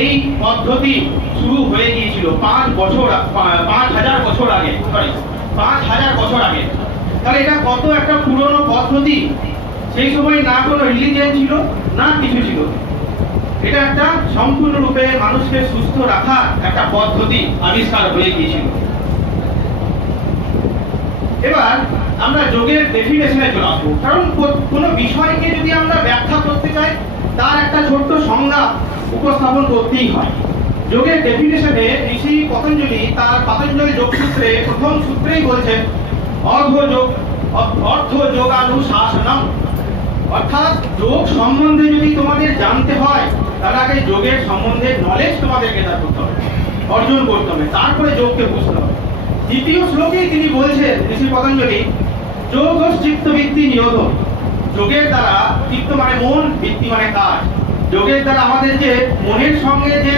এই পদ্ধতি শুরু হয়ে গিয়েছিল, 5000 বছর আগে, সরি 5000 বছর আগে। তাহলে এটা কত একটা পুরনো পদ্ধতি। সেই সময় না কোনো রিলিজিয়ন ছিল, না কিছু ছিল। এটা একটা সম্পূর্ণরূপে মানুষকে সুস্থ রাখার একটা পদ্ধতি আবিষ্কার হয়ে গিয়েছিল। এবার আমরা যোগের ডেফিনেশনে চলে আসবো, কারণ কোনো বিষয়কে যদি আমরা ব্যাখ্যা করতে চাই তার একটা ছোট্ট সংজ্ঞা উপস্থাপন করতেই হয়। যোগের ডেফিনেশনে ঋষি পতঞ্জলি তার পতঞ্জলি যোগসূত্রে প্রথম সূত্রেই বলছেন অর্থ যোগানুশাসনম। অর্থাৎ যোগ সম্বন্ধে যদি তোমাদের জানতে হয় তাহলে আগে যোগের সম্বন্ধে নলেজ তোমাদেরকে করতে হবে, অর্জন করতে হবে, তারপরে যোগকে বুঝতে হবে। দ্বিতীয় শ্লোকেই তিনি বলছেন ঋষি পতঞ্জলি, যোগ চিত্তবৃত্তি নিয়ত। যোগের দ্বারা, চিত্ত মানে মন, বৃত্তি মানে কাজ, যোগের দ্বারা আমাদের যে মনের সঙ্গে যে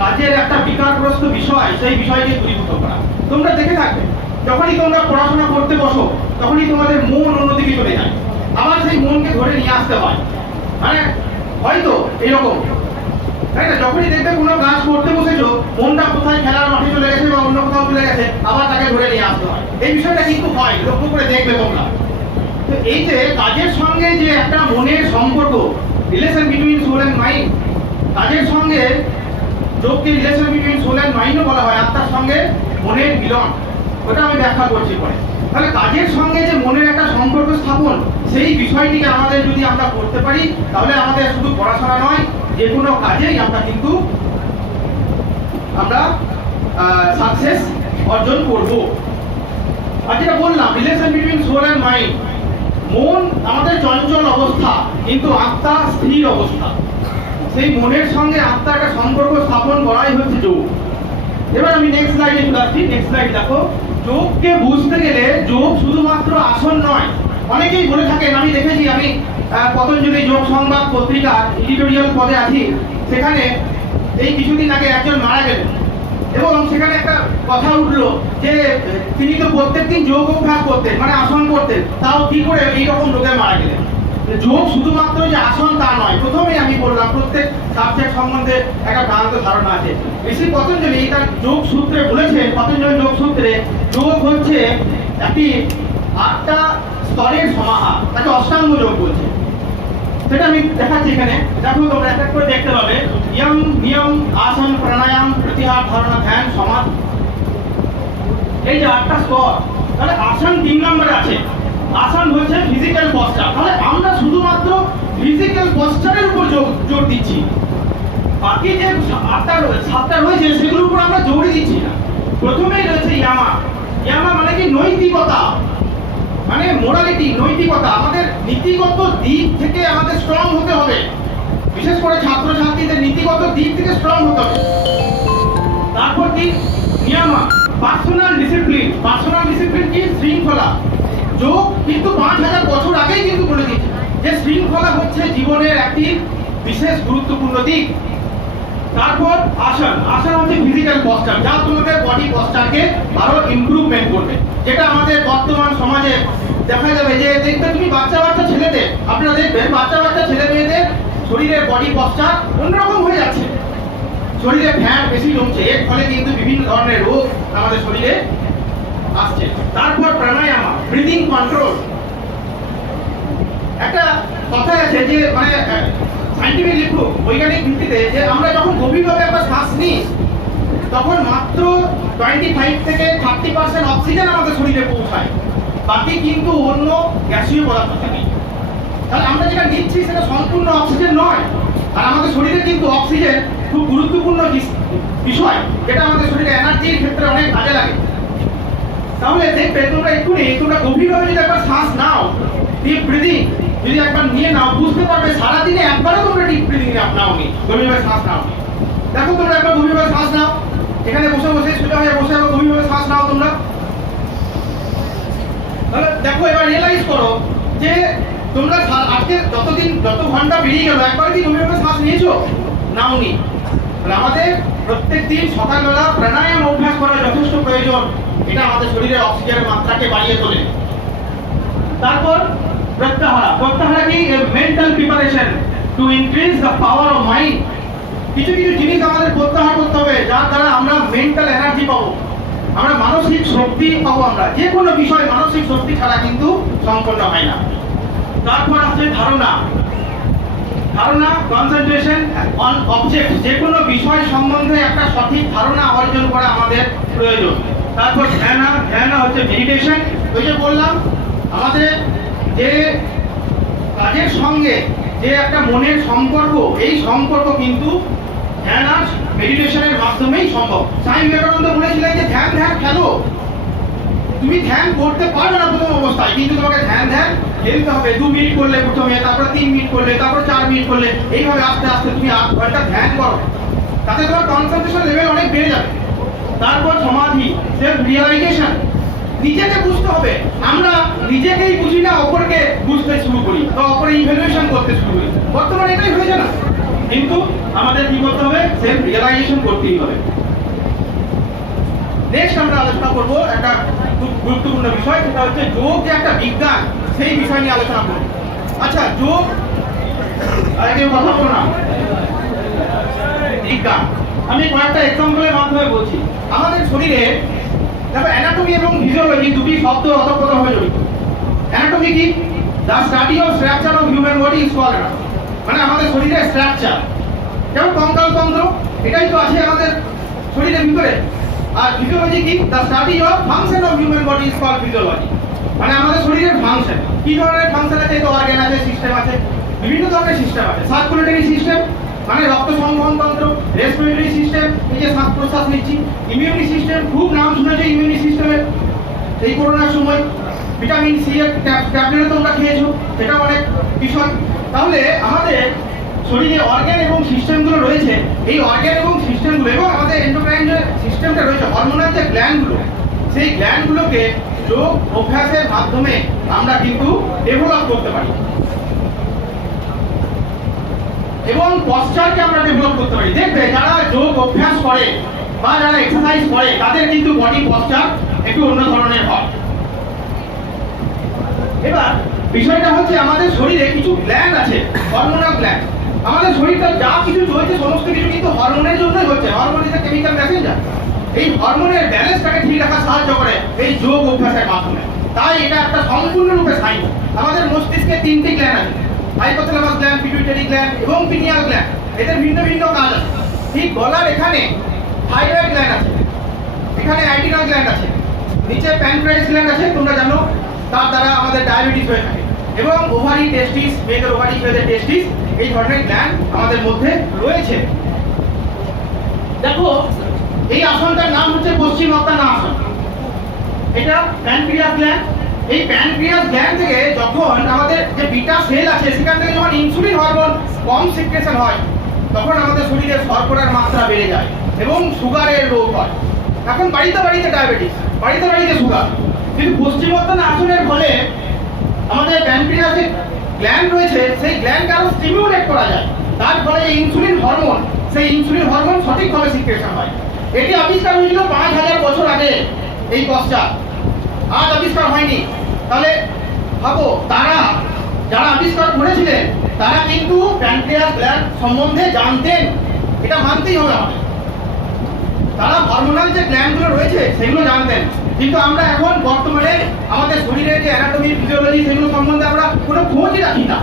কাজের একটা বিকারগ্রস্ত বিষয়, সেই বিষয়কে দূরীভূত করা। তোমরা দেখে থাকবে, যখনই তোমরা পড়াশোনা করতে বসো তখনই তোমাদের মন অন্যদিকে চলে যায়, আবার সেই মনকে ধরে নিয়ে আসতে হয়। মানে হয়তো এরকম, তাই না? যখনই দেখবে কোনো কাজ করতে বসেছো, মনটা কোথায় খেলার মাঠে চলে গেছে বা অন্য কোথাও চলে গেছে, আবার তাকে ধরে নিয়ে আসতে হয়। এই বিষয়টা কিন্তু হয়, লক্ষ্য করে দেখবে তোমরা। তো এই যে কাজের সঙ্গে যে একটা মনের সম্পর্ক, relation between soul and mind, কাজের সঙ্গে যোগকে রিলেশন বিটুইন সোল এন্ড মাইন্ডও বলা হয়, আত্মার সঙ্গে মনের মিলন। ওটা আমি ব্যাখ্যা করছি পরে। তাহলে কাজের সঙ্গে যে মনের একটা সম্পর্ক স্থাপন, সেই বিষয়টিকে আমাদের যদি আমরা করতে পারি, তাহলে আমাদের শুধু পড়াশোনা নয়, যে কোনো কাজেই আমরা কিন্তু সাকসেস অর্জন করব। আর যেটা বললাম, relation between soul and mind, মন আমাদের চঞ্চল অবস্থা, কিন্তু আত্মা স্থির অবস্থা। সেই মনের সঙ্গে আত্মার একটা সম্পর্ক স্থাপন করাই হচ্ছে যোগ। এবার আমি নেক্সট স্লাইডে চলে আসছি। নেক্সট স্লাইড দেখো, যোগকে বুঝতে গেলে যোগ শুধুমাত্র আসন নয়। অনেকেই বলে থাকেন, আমি দেখেছি, আমি পতঞ্জলি যোগ সংবাদ পত্রিকার এডিটোরিয়াল পদে আছি, সেখানে এই কিছুদিন আগে একজন মারা গেলেন এবং সেখানে একটা কথা উঠলো যে তিনি তো প্রত্যেকদিন যোগ অভ্যাস করতেন, মানে আসন করতেন, তাও কি করে এইরকম রোগে মারা গেলেন। যোগ শুধুমাত্র যে আসন তা নয়। প্রথমেই আমি বললাম, প্রত্যেক সাবজেক্ট সম্বন্ধে একটা ভ্রান্ত ধারণা আছে। ঋষি পতঞ্জলি তার যোগ সূত্রে বলেছেন, পতঞ্জলি যোগ সূত্রে যোগ হচ্ছে একটি 8টা স্তরের সমাহার, তাকে অষ্টাঙ্গ যোগ বলছে। সেটা আমি দেখাচ্ছি এখানে, দেখো তোমরা এক এক করে দেখতে পাবে। ইয়ম নিয়ম আসন প্রাণায়াম প্রতিহার ধারণা ধ্যান সমাধি, এই যে 8টা স্তর। তাহলে আসন 3 নম্বরে আছে। আসন হচ্ছে ফিজিক্যাল পশ্চার। তাহলে আমরা শুধুমাত্র ফিজিক্যাল পশ্চারের উপর জোর দিচ্ছি, বাকি যে 7টা রয়েছে সেগুলোর উপর আমরা জোরই দিচ্ছি না। প্রথমেই রয়েছে ইয়ামা। ইয়ামা মানে কি? নৈতিকতা, মানে মোরালিটি, নৈতিকতা। আমাদের নীতিগত দিক থেকে আমাদের স্ট্রং হতে হবে, বিশেষ করে ছাত্রছাত্রীদের নীতিগত দিক থেকে স্ট্রং হতে হবে। তারপর কি? নিয়ামা, পার্সোনাল ডিসিপ্লিন। পার্সোনাল ডিসিপ্লিন কি? শৃঙ্খলা। যোগ কিন্তু 5000 বছর আগেই কিন্তু বলে দিচ্ছে যে শৃঙ্খলা হচ্ছে জীবনের একটি বিশেষ গুরুত্বপূর্ণ দিক। তারপর আসন। আসন হচ্ছে ফিজিক্যাল পশ্চার, যা তোমাদের বডি পশ্চারকে আরো ইমপ্রুভমেন্ট করবে। যেটা আমাদের বর্তমান সমাজে দেখা যাবে যে, দেখবে তুমি বাচ্চা ছেলেদের, আপনারা দেখবেন বাচ্চা ছেলে মেয়েদের শরীরের বডি পশ্চার অন্যরকম হয়ে যাচ্ছে, শরীরে ফ্যাট বেশি জমছে, এর ফলে কিন্তু বিভিন্ন ধরনের রোগ আমাদের শরীরে আসছে। তারপর প্রাণায়াম, ব্রিদিং কন্ট্রোল। একটা কথা আছে যে, মানে সাইন্টিফিক বৈজ্ঞানিক ভিত্তিতে, যে আমরা যখন গভীরভাবে একটা শ্বাস নিই তখন মাত্র 25 থেকে 30% অক্সিজেন আমাদের শরীরে পৌঁছায়, বাকি কিন্তু অন্য গ্যাসীয় পদার্থ থাকে। তাহলে আমরা যেটা নিচ্ছি সেটা সম্পূর্ণ অক্সিজেন নয়। আর আমাদের শরীরে কিন্তু অক্সিজেন খুব গুরুত্বপূর্ণ বিষয়, যেটা আমাদের শরীরে এনার্জির ক্ষেত্রে অনেক কাজে লাগে। তাহলে দেখবে তোমরা গভীরভাবে যদি একবার শ্বাস নাও, ডিপ ব্রিদিং যদি একবার নিয়ে নাও, বুঝতে পারবে সারাদিনে একবারও তোমরা ডিপ ব্রিদিং নাওনি, গভীরভাবে শ্বাস নাও। দেখো তোমরা একবার গভীরভাবে শ্বাস নাও, এখানে বসে বসে সোজা হয়ে বসে একবার গভীরভাবে শ্বাস নাও তোমরা। তাহলে দেখো এবার রিয়েলাইজ করো যে তোমরা আজকে যত ঘন্টা বেরিয়ে গেল একবার কি গভীরভাবে শ্বাস নিয়েছো? নাওনি। তাহলে আমাদের প্রত্যেকদিন সকালবেলা প্রাণায়াম অভ্যাস করা যথেষ্ট প্রয়োজন। এটা আমাদের শরীরে অক্সিজেনের মাত্রাকে বাড়িয়ে তোলে। তারপর প্রত্যাহারা কি? Mental preparation to increase the power of mind. কিছু জিনিস আমাদের প্রত্যাহার করতে হবে যার দ্বারা আমরা মেন্টাল এনার্জি পাবো, আমরা মানসিক শক্তি পাবো। আমরা যে কোনো বিষয় মানসিক শক্তি ছাড়া কিন্তু সম্পন্ন হয় না। তারপর আছে ধারণা, কনসেন্ট্রেশন অন অবজেক্ট। যে কোনো বিষয় সম্বন্ধে একটা সঠিক ধারণা অর্জন করা আমাদের প্রয়োজন। তারপর ধ্যান হচ্ছে মেডিটেশন। ওই যে বললাম আমাদের যে কাজের সঙ্গে যে একটা মনের সম্পর্ক, এই সম্পর্ক কিন্তু ধ্যান আর মেডিটেশনের মাধ্যমেই সম্ভব। স্বামী বিবেকানন্দ বলেছিলেন যে ধ্যান খেলো। তুমি ধ্যান করতে পারবে না প্রথম অবস্থায়, কিন্তু তোমাকে ধ্যান খেলতে হবে। 2 মিনিট করলে প্রথমে, তারপর 3 মিনিট করলে, তারপর 4 মিনিট করলে, এইভাবে আস্তে আস্তে তুমি 8 ঘন্টা ধ্যান করো, তাতে তোমার কনসেন্ট্রেশন লেভেল অনেক বেড়ে যাবে। তারপর সমাধি, সেলফ রিয়েলাইজেশন। নিজেকে বুঝতে হবে। আমরা নিজেকেই বুঝি না, অপরকে বুঝতে শুরু করি বা অপরের ইভ্যালুয়েশন করতে শুরু করি। বর্তমানে এটাই হয়েছে না, কিন্তু আমাদের কি করতে হবে? সেলফ রিয়েলাইজেশন করতেই হবে। নেক্সট আমরা আলোচনা করব একটা খুব গুরুত্বপূর্ণ বিষয়, সেটা হচ্ছে যোগ যে একটা বিজ্ঞান, সেই বিষয় নিয়ে আলোচনা করব। আচ্ছা, যোগ আগে কথা বলো না, বিজ্ঞান। আমি কয়েকটা এক্সাম্পলের মাধ্যমে বলছি। আমাদের শরীরে দেখো অ্যানাটমি এবং ফিজিওলজি দুটি শব্দ ওতপ্রোতভাবে জড়িত। অ্যানাটমি কি? The study of structure of human body is called anatomy. মানে আমাদের শরীরের স্ট্রাকচার, যেমন কঙ্কাল তন্ত্র, এটাই তো আছে আমাদের শরীরের ভিতরে। আর ফিজিওলজি কি? The study of function of human body is called physiology. মানে আমাদের শরীরের ফাংশন, কি ধরনের ফাংশন আছে? তো অর্গান আছে, সিস্টেম আছে, বিভিন্ন ধরনের সিস্টেম আছে। সার্কুলেটরি সিস্টেম মানে রক্ত সংবহন তন্ত্র, রেসপিরেটরি সিস্টেম, এই যে শ্বাস প্রশ্বাস নিচ্ছি, ইমিউনি সিস্টেম, খুব নাম শুনেছো ইমিউনি সিস্টেমের, এই করোনার সময় ভিটামিন সি এর ট্যাবলেট তোমরা খেয়েছো, সেটা অনেক বিষয়। তাহলে আমাদের শরীরে অর্গান এবং সিস্টেমগুলো রয়েছে, এই অর্গান এবং সিস্টেমগুলো এবং আমাদের এন্ডোক্রাইন যে সিস্টেমটা রয়েছে, হরমোনাল যে গ্ল্যান্ডগুলো, সেই গ্ল্যান্ডগুলোকে যোগ অভ্যাসের মাধ্যমে আমরা কিন্তু ডেভেলপ করতে পারি এবং পশ্চারকে আমরা ডেভেলপ করতে পারি। দেখবে যারা যোগ অভ্যাস করে বা যারা এক্সারসাইজ করে, তাদের কিন্তু বডি পশ্চার একটু অন্য ধরনের হয়। এবার বিষয়টা হচ্ছে আমাদের শরীরে কিছু গ্ল্যান্ড আছে, হরমোনাল গ্ল্যান্ড। আমাদের শরীরটা যা কিছু চলছে সমস্ত কিছু কিন্তু হরমোনের জন্যই হচ্ছে। Hormone is a chemical Messenger. এই হরমোনের ব্যালেন্সটাকে ঠিক রাখা সাহায্য করে এই যোগ অভ্যাসের মাধ্যমে। তাই এটা একটা সম্পূর্ণরূপে সাইন্স। আমাদের মস্তিষ্কে 3টি গ্ল্যান্ড আছে, হাইপোথ্যালামাস গ্ল্যান্ড, পিটুইটারি গ্ল্যান্ড এবং পিনিয়াল গ্ল্যান্ড। এদের ভিন্ন ভিন্ন কাজ আছে। ঠিক গলার এখানে থাইরয়েড গ্ল্যান্ড আছে, এখানে অ্যাড্রিনাল গ্ল্যান্ড আছে, নিচে প্যানক্রিয়াস গ্ল্যান্ড আছে, তোমরা জানো, তার দ্বারা আমাদের ডায়াবেটিস হয়ে থাকে। এবং ওভারি টেস্টিস, মেয়েদের ওভারি, ছেলেদের টেস্টিস, এই ধরনের গ্ল্যান্ড আমাদের মধ্যে রয়েছে। দেখো এই আসনটার নাম হচ্ছে পশ্চিমোত্তানা আসন। এটা প্যানক্রিয়াস গ্ল্যান্ড। এই প্যানক্রিয়াস গ্ল্যান্ড থেকে যখন আমাদের যে বিটা সেল আছে, সেখান থেকে যখন ইনসুলিন হরমোন কম সিক্রেশন হয়, তখন আমাদের শরীরে শর্করার মাত্রা বেড়ে যায় এবং সুগারের রোগ হয়। এখন বাড়িতে বাড়িতে ডায়াবেটিস, বাড়িতে বাড়িতে সুগার। কিন্তু পশ্চিমোত্তানা আসনের ফলে আমাদের প্যানক্রিয়াসে গ্ল্যান্ড রয়েছে, সেই গ্ল্যান্ডকে আরো স্টিমিউলেট করা যায়। তার ফলে এই ইনসুলিন হরমোন, সেই ইনসুলিন হরমোন সঠিকভাবে সিক্রেশন হয়। এটি আবিষ্কার হয়েছিল 5000 বছর আগে এই পশ্চাৎ, আজ আবিষ্কার হয়নি। তাহলে ভাবো, তারা যারা আবিষ্কার করেছিলেন তারা কিন্তু প্যানক্রিয়াস গ্ল্যান্ড সম্বন্ধে জানতেন, এটা মানতেই হবে আমাদের। তারা হরমোনাল যে গ্ল্যান্ডগুলো রয়েছে সেগুলো জানতেন, কিন্তু আমরা এখন বর্তমানে আমাদের শরীরের যে অ্যানাটমি, ফিজিওলজি, সেগুলো সম্বন্ধে আমরা কোনো খোঁজই রাখি না।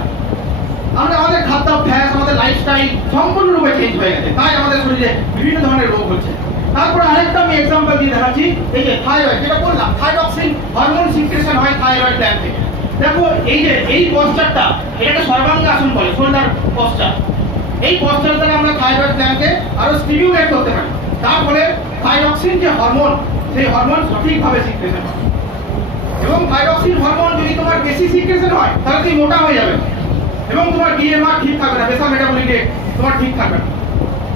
আমরা আমাদের খাদ্যাভ্যাস, আমাদের লাইফস্টাইল সম্পূর্ণরূপে চেঞ্জ হয়ে গেছে, তাই আমাদের শরীরে বিভিন্ন ধরনের রোগ হচ্ছে। তারপর আরেকটা আমি এক্সাম্পল দিয়ে দেখাচ্ছি। এই যে থাইরয়েড, যেটা বললাম, থাইরক্সিন হরমোন সিক্রেশন হয় থাইরয়েড গ্ল্যান্ড থেকে। দেখো এই যে এই পশ্চারটা, এটাকে সর্বাঙ্গাসন বলে, শোল্ডার পশ্চার। এই পশ্চার দ্বারা আমরা থাইরয়েড গ্ল্যান্ডকে আরো স্টিমিউলেট করতে পারি। তার ফলে থাইরক্সিন যে হরমোন, সেই হরমোন সঠিকভাবে সিক্রেশন হয়। এবং থাইরক্সিন হরমোন যদি তোমার বেশি সিক্রেশন হয় তাহলে তুমি মোটা হয়ে যাবে এবং তোমার বিএমআর ঠিক থাকবে না, বেসাল মেটাবলিক রেট তোমার ঠিক থাকবে না।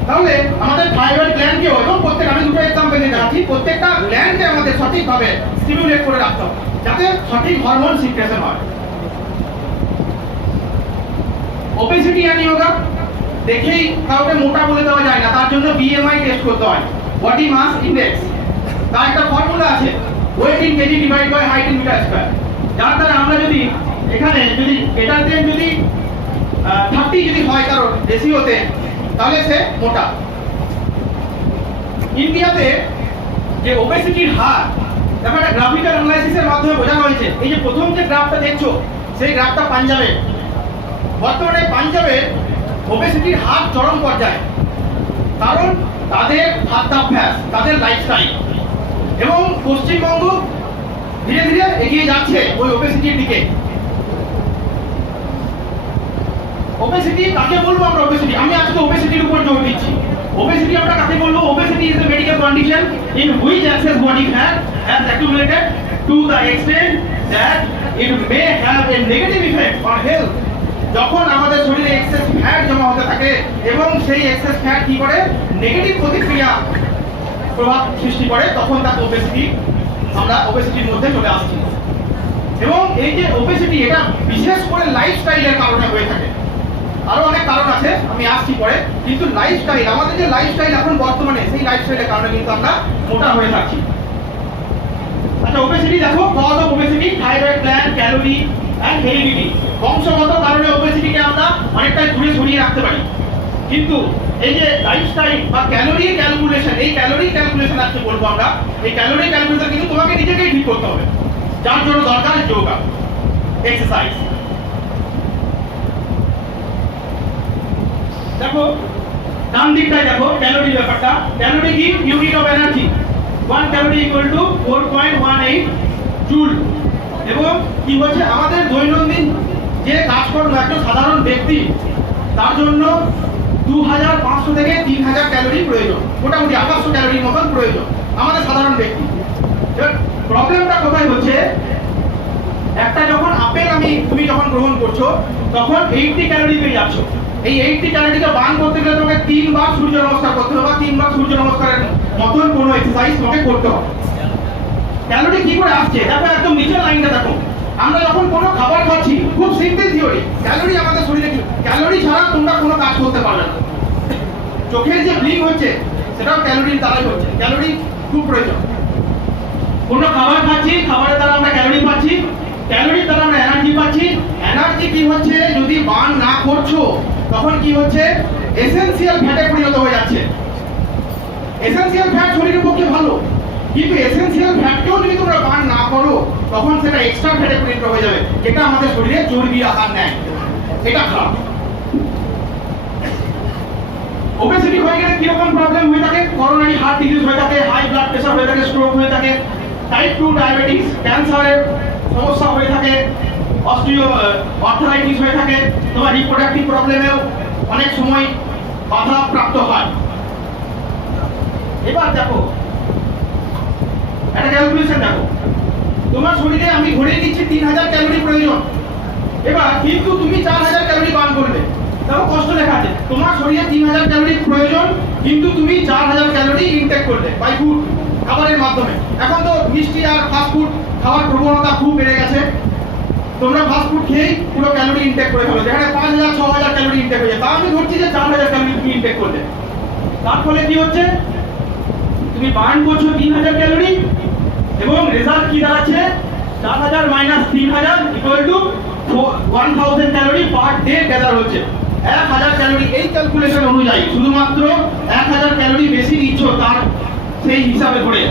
তাহলে আমাদের থাইরয়েড গ্ল্যান্ডকেও এবং আমি দুটো এক্সাম্পল দিতে যাচ্ছি, প্রত্যেকটা গ্ল্যান্ডকে আমাদের সঠিকভাবে স্টিমুলেট করে রাখতে হবে যাতে সঠিক হরমোন সিক্রেশন হয়। ওবেসিটি এন্ড ইয়োগা দেখেই কাউকে মোটা বলে দেওয়া যায় না, তার জন্য বিএমআই টেস্ট করতে হয়, বডি মাস ইনডেক্স। তার একটা ফর্মুলা আছে, weight in KG divide by height in metre square, যার দ্বারা আমরা যদি এখানে যদি এটার দেন যদি 30 যদি হয় কারণ রেশিওতে তাহলে সে মোটা। ইন্ডিয়াতে যে ওবেসিটির হার দেখো একটা গ্রাফিক্যাল অ্যানালাইসিসের মাধ্যমে বোঝানো হয়েছে। এই যে প্রথম যে গ্রাফটা দেখছো সেই গ্রাফটা পাঞ্জাবে, বর্তমানে পাঞ্জাবে ওবেসিটির হার চরম পর্যায়ে, কারণ তাদের খাদ্যাভ্যাস, তাদের লাইফস্টাইল। এবং পশ্চিমবঙ্গ ধীরে ধীরে এগিয়ে যাচ্ছে ওই ওবেসিটির দিকে। ওবেসিটি কাকে বলবো আমরা? ওবেসিটি আমি আজকে ওবেসিটির উপর জোর দিচ্ছি। ওবেসিটি আমরা কাকে বলবো? Obesity is a medical condition in which excess body fat has accumulated to the extent that it may have a negative effect on health. যখন আমাদের শরীরে এক্সেস ফ্যাট জমা হতে থাকে এবং সেই এক্সেস ফ্যাট কি করে নেগেটিভ প্রতিক্রিয়া প্রভাব সৃষ্টি করে, তখন তার ওবেসিটি, আমরা ওবেসিটির মধ্যে চলে আসছি। এবং এই যে ওবেসিটি এটা বিশেষ করে লাইফস্টাইলের কারণে হয়ে থাকে। আরো অনেক কারণ আছে, আমি আসছি পরে, কিন্তু লাইফস্টাইল, আমাদের যে লাইফস্টাইল এখন বর্তমানে, সেই লাইফস্টাইলের কারণে কিন্তু আমরা মোটা হয়ে থাকছি। আচ্ছা, ওবেসিটি দেখো, cause of obesity, thyroid gland, calorie and heredity. বংশগত কারণে ওবেসিটিকে আমরা অনেকটা দূরে সরিয়ে রাখতে পারি, কিন্তু এই যে লাইফস্টাইল বা ক্যালোরি ক্যালকুলেশন, এই ক্যালোরি ক্যালকুলেশন আজকে বলবো আমরা। এই ক্যালোরি ক্যালকুলেশন কিন্তু তোমাকে নিজেকেই ঠিক করতে হবে, যার জন্য দরকার যোগা, এক্সারসাইজ। দেখো ডান দিকটায় দেখো ক্যালোরি ব্যাপারটা। ক্যালোরি কি? Unit of energy. 1 calorie equal to 4.18 joule. এবং কি হচ্ছে আমাদের দৈনন্দিন যে কাজকর্ম একটা সাধারণ ব্যক্তি, তার জন্য 2500 থেকে 3000 ক্যালোরি প্রয়োজন, মোটামুটি 800 ক্যালোরির মতন প্রয়োজন আমাদের সাধারণ ব্যক্তি। এবার প্রবলেমটা কোথায় হচ্ছে, একটা যখন আপেল তুমি যখন গ্রহণ করছো তখন 80 ক্যালোরি পেয়ে যাচ্ছ। এই 80 ক্যালোরিকে বার্ন করতে গেলে তোমাকে 3 বার সূর্য নমস্কার করতে হবে, বা 3 বার সূর্য নমস্কারের মতন কোনো এক্সারসাইজ তোমাকে করতে হবে। ক্যালোরি কি করে আসছে দেখো, একদম নিচের লাইনটা দেখো। আমরা যখন কোনো খাবার খাচ্ছি, খুব সিম্পল থিওরি, ক্যালোরি আমাদের শরীরে কি, ক্যালোরি ছাড়া তোমরা কোনো কাজ করতে পারবে না। চোখের যে ব্লিং হচ্ছে সেটাও ক্যালোরির দ্বারাই হচ্ছে, ক্যালোরি খুব প্রয়োজন। কোনো খাবার খাচ্ছি, খাবারের দ্বারা আমরা ক্যালোরি পাচ্ছি, ক্যালোরির দ্বারা আমরা এনার্জি পাচ্ছি। এনার্জি কি হচ্ছে, যদি বার্ন না করছো তখন কি হচ্ছে, এসেনশিয়াল ফ্যাটে পরিণত হয়ে যাচ্ছে। এসেনশিয়াল ফ্যাট শরীরের পক্ষে ভালো, কিন্তু এসেনশিয়াল ফ্যাটকেও যদি তোমরা বার্ন না করো তখন সেটা এক্সট্রা ফ্যাটে পরিণত হয়ে যাবে, এটা আমাদের শরীরে চর্বি আকার নেয়, এটা খারাপ। ওবেসিটি হয়ে গেলে কিরকম প্রবলেম হয়ে থাকে? করোনারি হার্ট ডিজিজ হয়ে থাকে, হাই ব্লাড প্রেসার হয়ে থাকে, স্ট্রোক হয়ে থাকে, টাইপ 2 ডায়াবেটিস, ক্যান্সারের সমস্যা হয়ে থাকে, অর্থোরাইটিস হয়ে থাকে, তোমার রিপ্রোডাক্টিভ প্রবলেমেও অনেক সময় বাধা প্রাপ্ত হয়। এবার দেখো একটা ক্যালকুলেশন দেখো, তোমার শরীরে আমি ধরে নিচ্ছি 3000 ক্যালোরি প্রয়োজন, এবার কিন্তু তুমি 4000 ক্যালোরি বার্ন করবে। দেখো কষ্ট লেখা আছে, তোমার শরীরে 3000 ক্যালোরি প্রয়োজন, কিন্তু তুমি 4000 ক্যালোরি ইনটেক করলে বাই ফুড, খাবারের মাধ্যমে। এখন তো মিষ্টি আর ফাস্ট ফুড খাওয়ার প্রবণতা খুব বেড়ে গেছে, তোমরা ফাস্ট ফুড খেয়েই পুরো ক্যালোরি ইনটেক করে ফেলো, যেখানে 5000 6000 ক্যালোরি ইনটেক হয়ে যায়। তা আমি ধরছি যে 4000 ক্যালোরি তুমি ইনটেক করলে, তার ফলে কি হচ্ছে, তুমি বার্ন করছো 3000 ক্যালোরি এবং রেজাল্ট কি দাঁড়াচ্ছে, 4000 minus 3000 equal to 1000 calorie per day gather হচ্ছে। 1000 ক্যালোরি এই ক্যালকুলেশন অনুযায়ী শুধুমাত্র 1000 ক্যালোরি বেশি নিচ্ছ তার সেই হিসাবে ধরে।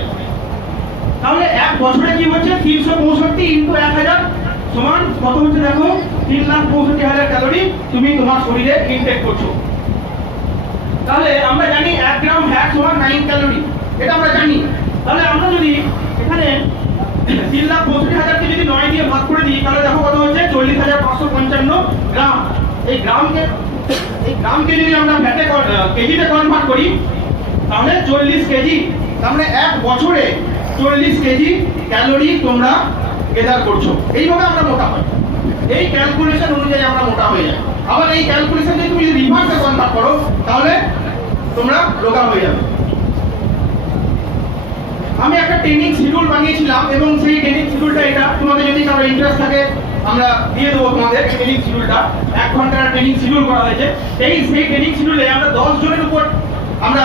তাহলে এক বছরে কি হচ্ছে, 365 ইনটু 1000 সমান কত হচ্ছে দেখো, 3,65,000 ক্যালোরি তুমি তোমার শরীরে ইনটেক করছো। তাহলে আমরা জানি 1 গ্রাম ফ্যাট সমান 9 ক্যালোরি, এটা আমরা জানি। তাহলে আমরা যদি এখানে 3,65,000 কে যদি 9 দিয়ে ভাগ করে দিই তাহলে দেখো কত হচ্ছে, 40,555 গ্রাম। এই গ্রামকে যদি আমরা ফ্যাটে কেজিতে কনভার্ট করি তাহলে 40 কেজি। তার মানে এক বছরে 40 কেজি ক্যালোরি তোমরা গেদার করছো, এইভাবে আমরা মোটা হয়। এই ক্যালকুলেশন অনুযায়ী আমরা মোটা হয়ে যাই। আবার এই ক্যালকুলেশন যদি তুমি রিভার্সে কনভার্ট করো তাহলে তোমরা রোগা হয়ে যাবে। আমি একটা ট্রেনিং শিডিউল বানিয়েছিলাম এবং সেই ট্রেনিং শিডিউলটা এটা, তোমাদের যদি কারো ইন্টারেস্ট থাকে আমরা দিয়ে দেবো তোমাদের ট্রেনিং শিডিউলটা। 1 ঘন্টার ট্রেনিং শিডিউল করা হয়েছে। সেই ট্রেনিং শিডিউলে আমরা 10 জনের উপর আমরা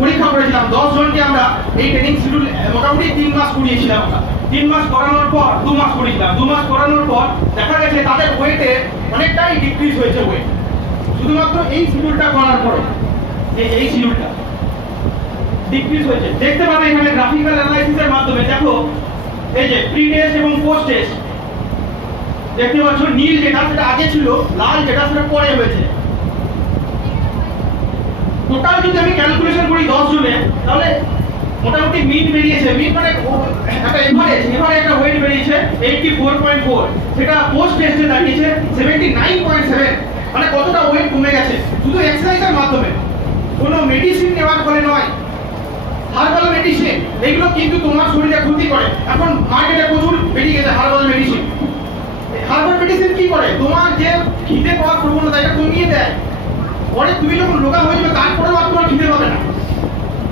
পরীক্ষা করেছিলাম। 10 জনকে আমরা এই ট্রেনিং শিডিউল মোটামুটি 3 মাস করিয়েছিলাম। আমরা 3 মাস করানোর পর 2 মাস করিয়েছিলাম। 2 মাস করানোর পর দেখা গেছে তাদের ওয়েটে অনেকটাই ডিক্রিজ হয়েছে ওয়েট, শুধুমাত্র এই শিডিউলটা করার পরে। এই শিডিউলটা ডিক্রিজ হয়েছে, দেখতে পাবে এখানে গ্রাফিক্যাল অ্যানালাইসিসের মাধ্যমে। দেখো এই যে প্রি টেস্ট এবং পোস্ট টেস্ট দেখতে পাচ্ছ, নীল যেটা সেটা আগে ছিল, লাল যেটা সেটা পরে হয়েছে। টোটাল যদি আমি ক্যালকুলেশন করি 10 জনে, তাহলে মোটামুটি মিন বেরিয়েছে। মিন মানে একটা এভারেজ একটা ওয়েট বেরিয়েছে 84.4, সেটা পোস্ট টেস্টে দাঁড়িয়েছে 79.7। মানে কতটা ওয়েট কমে গেছে শুধু এক্সারসাইজের মাধ্যমে, কোনো মেডিসিন নেওয়ার ফলে নয়। হার্বাল মেডিসিন এগুলো কিন্তু তোমার শরীরে ক্ষতি করে। এখন মার্কেটে প্রচুর বেরিয়ে গেছে হার্বাল মেডিসিন। হার্বাল মেডিসিন কি করে? তোমার যে খিদে পাওয়ার প্রবণতা এটা কমিয়ে দেয়। পরে তুমি যখন রোগা হয়ে যাবে তারপরেও আর তোমার খিদে পাবে না।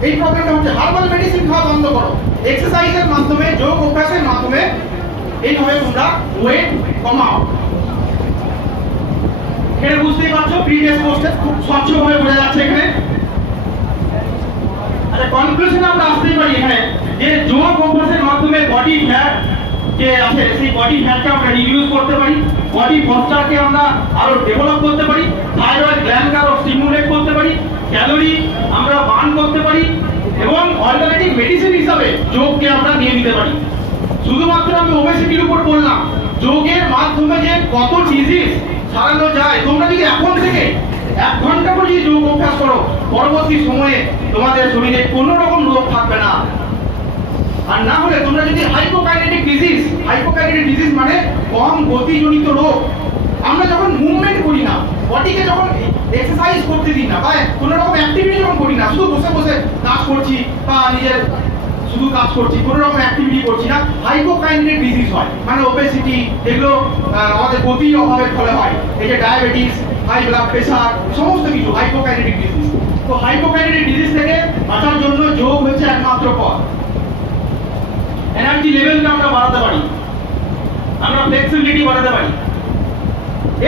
এই প্রবলেমটা হচ্ছে। হার্বাল মেডিসিন খাওয়া বন্ধ করো, এক্সারসাইজের মাধ্যমে, যোগ অভ্যাসের মাধ্যমে এইভাবে তোমরা ওয়েট কমাও। এখানে বুঝতেই পারছো প্রি টেস্ট পোস্ট টেস্ট খুব স্বচ্ছভাবে বোঝা যাচ্ছে এখানে। আচ্ছা, কনক্লুশনে আমরা আসতেই পারি এখানে যে যোগ অভ্যাসের মাধ্যমে বডি ফ্যাট যে আছে সেই বডি ফ্যাটকে আমরা রিডিউস করতে পারি, বডি পশ্চারকে আমরা আরো ডেভেলপ করতে পারি, থাইরয়েড গ্ল্যান্ডকে আরো স্টিমুলেট করতে পারি, ক্যালোরি আমরা বার্ন করতে পারি এবং অল্টারনেটিভ মেডিসিন হিসাবে যোগকে আমরা নিয়ে নিতে পারি। শুধুমাত্র আমি ওবেসিটির উপর বললাম, যোগের মাধ্যমে যে কত ডিজিজ সারানো যায়। তোমরা যদি এখন থেকে 1 ঘন্টা করে যদি যোগ অভ্যাস করো, পরবর্তী সময়ে তোমাদের শরীরে কোনো রকম রোগ থাকবে না। আর না হলে তোমরা যদি হাইপোকাইনেটিক ডিজিজ মানে কম গতিজনিত রোগ, আমরা যখন মুভমেন্ট করি না, বডিকে যখন এক্সারসাইজ করতে দিই না বা কোনো রকম অ্যাক্টিভিটি যখন করি না, শুধু বসে বসে কাজ করছি বা নিজের শুধু কাজ করছি, কোনো রকম অ্যাক্টিভিটি করছি না, হাইপোকাইনেটিক ডিজিজ হয়। মানে ওবেসিটি, এগুলো আমাদের গতির অভাবের ফলে হয়। এই যে ডায়াবেটিস, হাই ব্লাড প্রেসার, সমস্ত কিছু হাইপোকাইনেটিক ডিজিজ। তো হাইপোকাইনেটিক ডিজিজ থেকে বাঁচার জন্য যোগ হচ্ছে একমাত্র পথ। এনার্জি লেভেলটা আমরা বাড়াতে পারি, আমরা ফ্লেক্সিবিলিটি বাড়াতে পারি।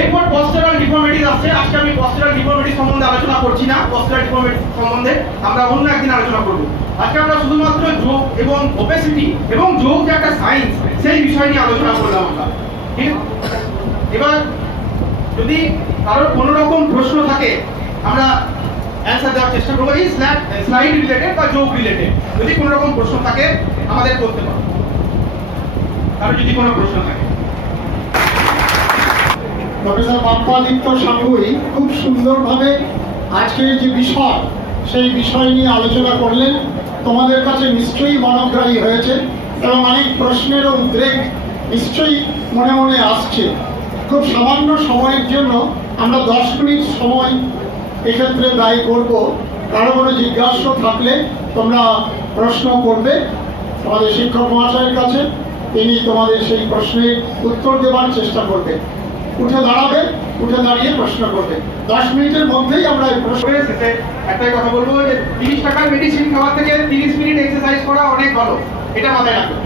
এরপর পস্টারাল ডিফর্মিটিস আসছে। আজকে আমি পস্টারাল ডিফর্মিটিস সম্বন্ধে আলোচনা করছি না, পস্টারাল ডিফর্মিটিস সম্বন্ধে আমরা অন্য একদিন আলোচনা করব। আজকে আমরা শুধুমাত্র যোগ এবং ওবেসিটি এবং যোগ যে একটা সায়েন্স, সেই বিষয় নিয়ে আলোচনা করলাম আমরা। ঠিক আছে, এবার যদি কারোর কোনো রকম প্রশ্ন থাকে আমরা অ্যান্সার দেওয়ার চেষ্টা করবো, এই স্লাইড রিলেটেড বা যোগ রিলেটেড। যদি কোনো রকম প্রশ্ন থাকে আমাদের করতে পারো, কারো যদি কোনো প্রশ্ন থাকে। প্রফেসর বাপ্পাদিত্য সাঙ্গুই খুব সুন্দরভাবে আজকের যে বিষয় সেই বিষয় নিয়ে আলোচনা করলেন। তোমাদের কাছে নিশ্চয়ই মনোগ্রাহী হয়েছে এবং অনেক প্রশ্নেরও উদ্রেক নিশ্চয়ই মনে মনে আসছে। খুব সামান্য সময়ের জন্য আমরা 10 মিনিট সময় এক্ষেত্রে ব্যয় করব। কারো কোনো জিজ্ঞাসা থাকলে তোমরা প্রশ্ন করবে আমাদের শিক্ষক মহাশয়ের কাছে, তিনি তোমাদের সেই প্রশ্নের উত্তর দেওয়ার চেষ্টা করবে। উঠে দাঁড়াবে, উঠে দাঁড়িয়ে প্রশ্ন করবে। 10 মিনিটের মধ্যেই আমরা এই প্রশ্ন। একটাই কথা বলবো যে 30 টাকার মেডিসিন খাওয়ার থেকে 30 মিনিট এক্সারসাইজ করা অনেক ভালো, এটা মাথায় রাখবে।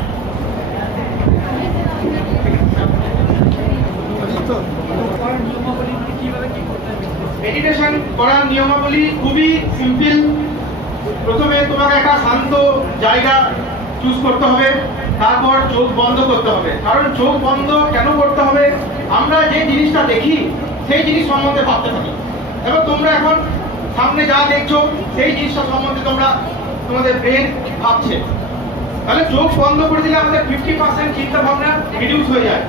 মেডিটেশন করার নিয়মাবলী খুবই সিম্পল। প্রথমে তোমাকে একটা শান্ত জায়গা চুজ করতে হবে, তারপর চোখ বন্ধ করতে হবে। কারণ চোখ বন্ধ কেন করতে হবে? আমরা যে জিনিসটা দেখি সেই জিনিস সম্বন্ধে ভাবতে থাকি। এবার তোমরা এখন সামনে যা দেখছো সেই জিনিসটা সম্বন্ধে তোমাদের ব্রেন ভাবছে। তাহলে চোখ বন্ধ করে দিলে আমাদের 50% চিন্তা ভাবনা রিডিউস হয়ে যায়।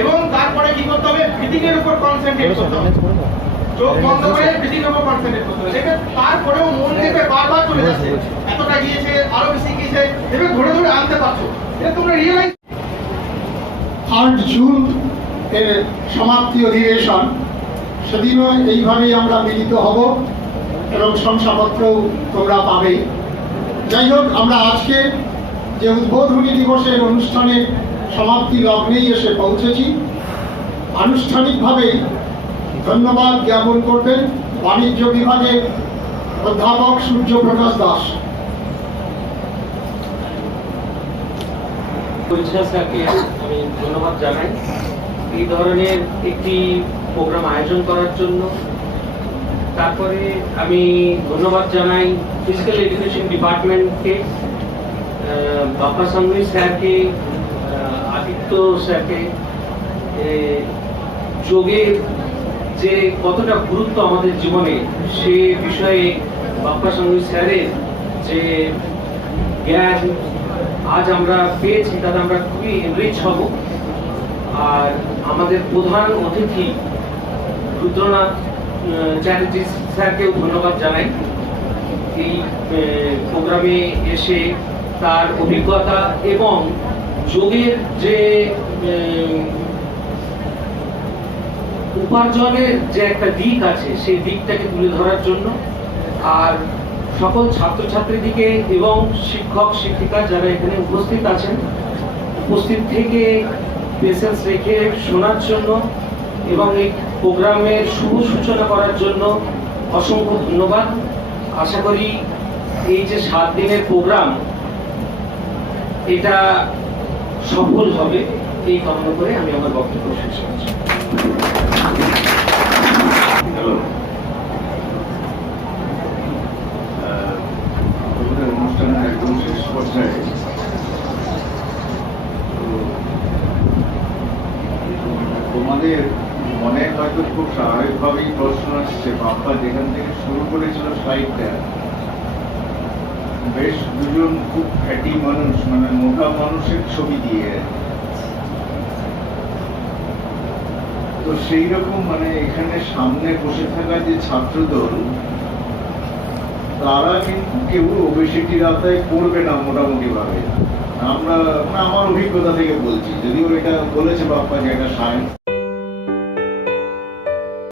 এবং তারপরে কি করতে হবে? ব্রিথিং এর উপর কনসেন্ট্রেট করতে হবে। চোখ বন্ধ করে ব্রিথিং এর উপর কনসেন্ট্রেট করতে হবে। দেখবে তারপরেও মন দেখবে বারবার চলে যাচ্ছে, এতটা গিয়েছে, আরো বেশি গিয়েছে, দেখবে ধরে ধরে আনতে পারছো। এটা তোমরা রিয়েলাইজ। 8 জুন এর সমাপ্তি অধিবেশন, সেদিনও এইভাবেই আমরা মিলিত হব এবং শংসাপত্রও তোমরা পাবে। যাই হোক, আমরা আজকে যে উদ্বোধনী দিবসের অনুষ্ঠানের সমাপ্তি লগ্নেই এসে পৌঁছেছি। আনুষ্ঠানিকভাবেই ধন্যবাদ জ্ঞাপন করবেন বাণিজ্য বিভাগের অধ্যাপক সূর্যপ্রকাশ দাস। পরিচালক স্যারকে আমি ধন্যবাদ জানাই এই ধরনের একটি প্রোগ্রাম আয়োজন করার জন্য। তারপরে আমি ধন্যবাদ জানাই ফিজিক্যাল এডুকেশন ডিপার্টমেন্টকে, বাপ্পা সাংঘি স্যারকে, আদিত্য স্যারকে। যোগের যে কতটা গুরুত্ব আমাদের জীবনে সে বিষয়ে বাপ্পা সাংঘি স্যারের যে জ্ঞান আজ আমরা পেয়েছি তাতে আমরা খুবই এনরিচ হব। আর আমাদের প্রধান অতিথি রুদ্রনাথ চ্যাটার্জি স্যারকেও ধন্যবাদ জানাই এই প্রোগ্রামে এসে তার অভিজ্ঞতা এবং যোগের যে উপার্জনের যে একটা দিক আছে সেই দিকটাকে তুলে ধরার জন্য। আর সকল ছাত্রছাত্রীদিকে এবং শিক্ষক শিক্ষিকা যারা এখানে উপস্থিত আছেন, উপস্থিত থেকে পেশেন্স রেখে শোনার জন্য এবং এই প্রোগ্রামের শুভ সূচনা করার জন্য অসংখ্য ধন্যবাদ। আশা করি এই যে 7 দিনের প্রোগ্রাম এটা সফল হবে এই কামনা করে আমি আমার বক্তব্য শেষ করছি। হ্যালো, আমাদের অনুষ্ঠানের একদম শেষ পর্যায়ে তোমাদের মনে হয়তো খুব স্বাভাবিকভাবেই প্রশ্ন আসছে, বাপ্পা যেখান থেকে শুরু করেছিল সাইডটা, বেশ দুজন খুব ফ্যাটি মানুষ, মানে মোটা মানুষের ছবি দিয়ে, তো সেই রকম মানে এখানে সামনে বসে থাকা যে ছাত্রদল তারা কিন্তু কেউ ওবেসিটির আওতায় পড়বে না মোটামুটি ভাবে। আমরা আমার অভিজ্ঞতা থেকে বলছি, যদিও এটা বলেছে বাপ্পা যে এটা সায়েন্স।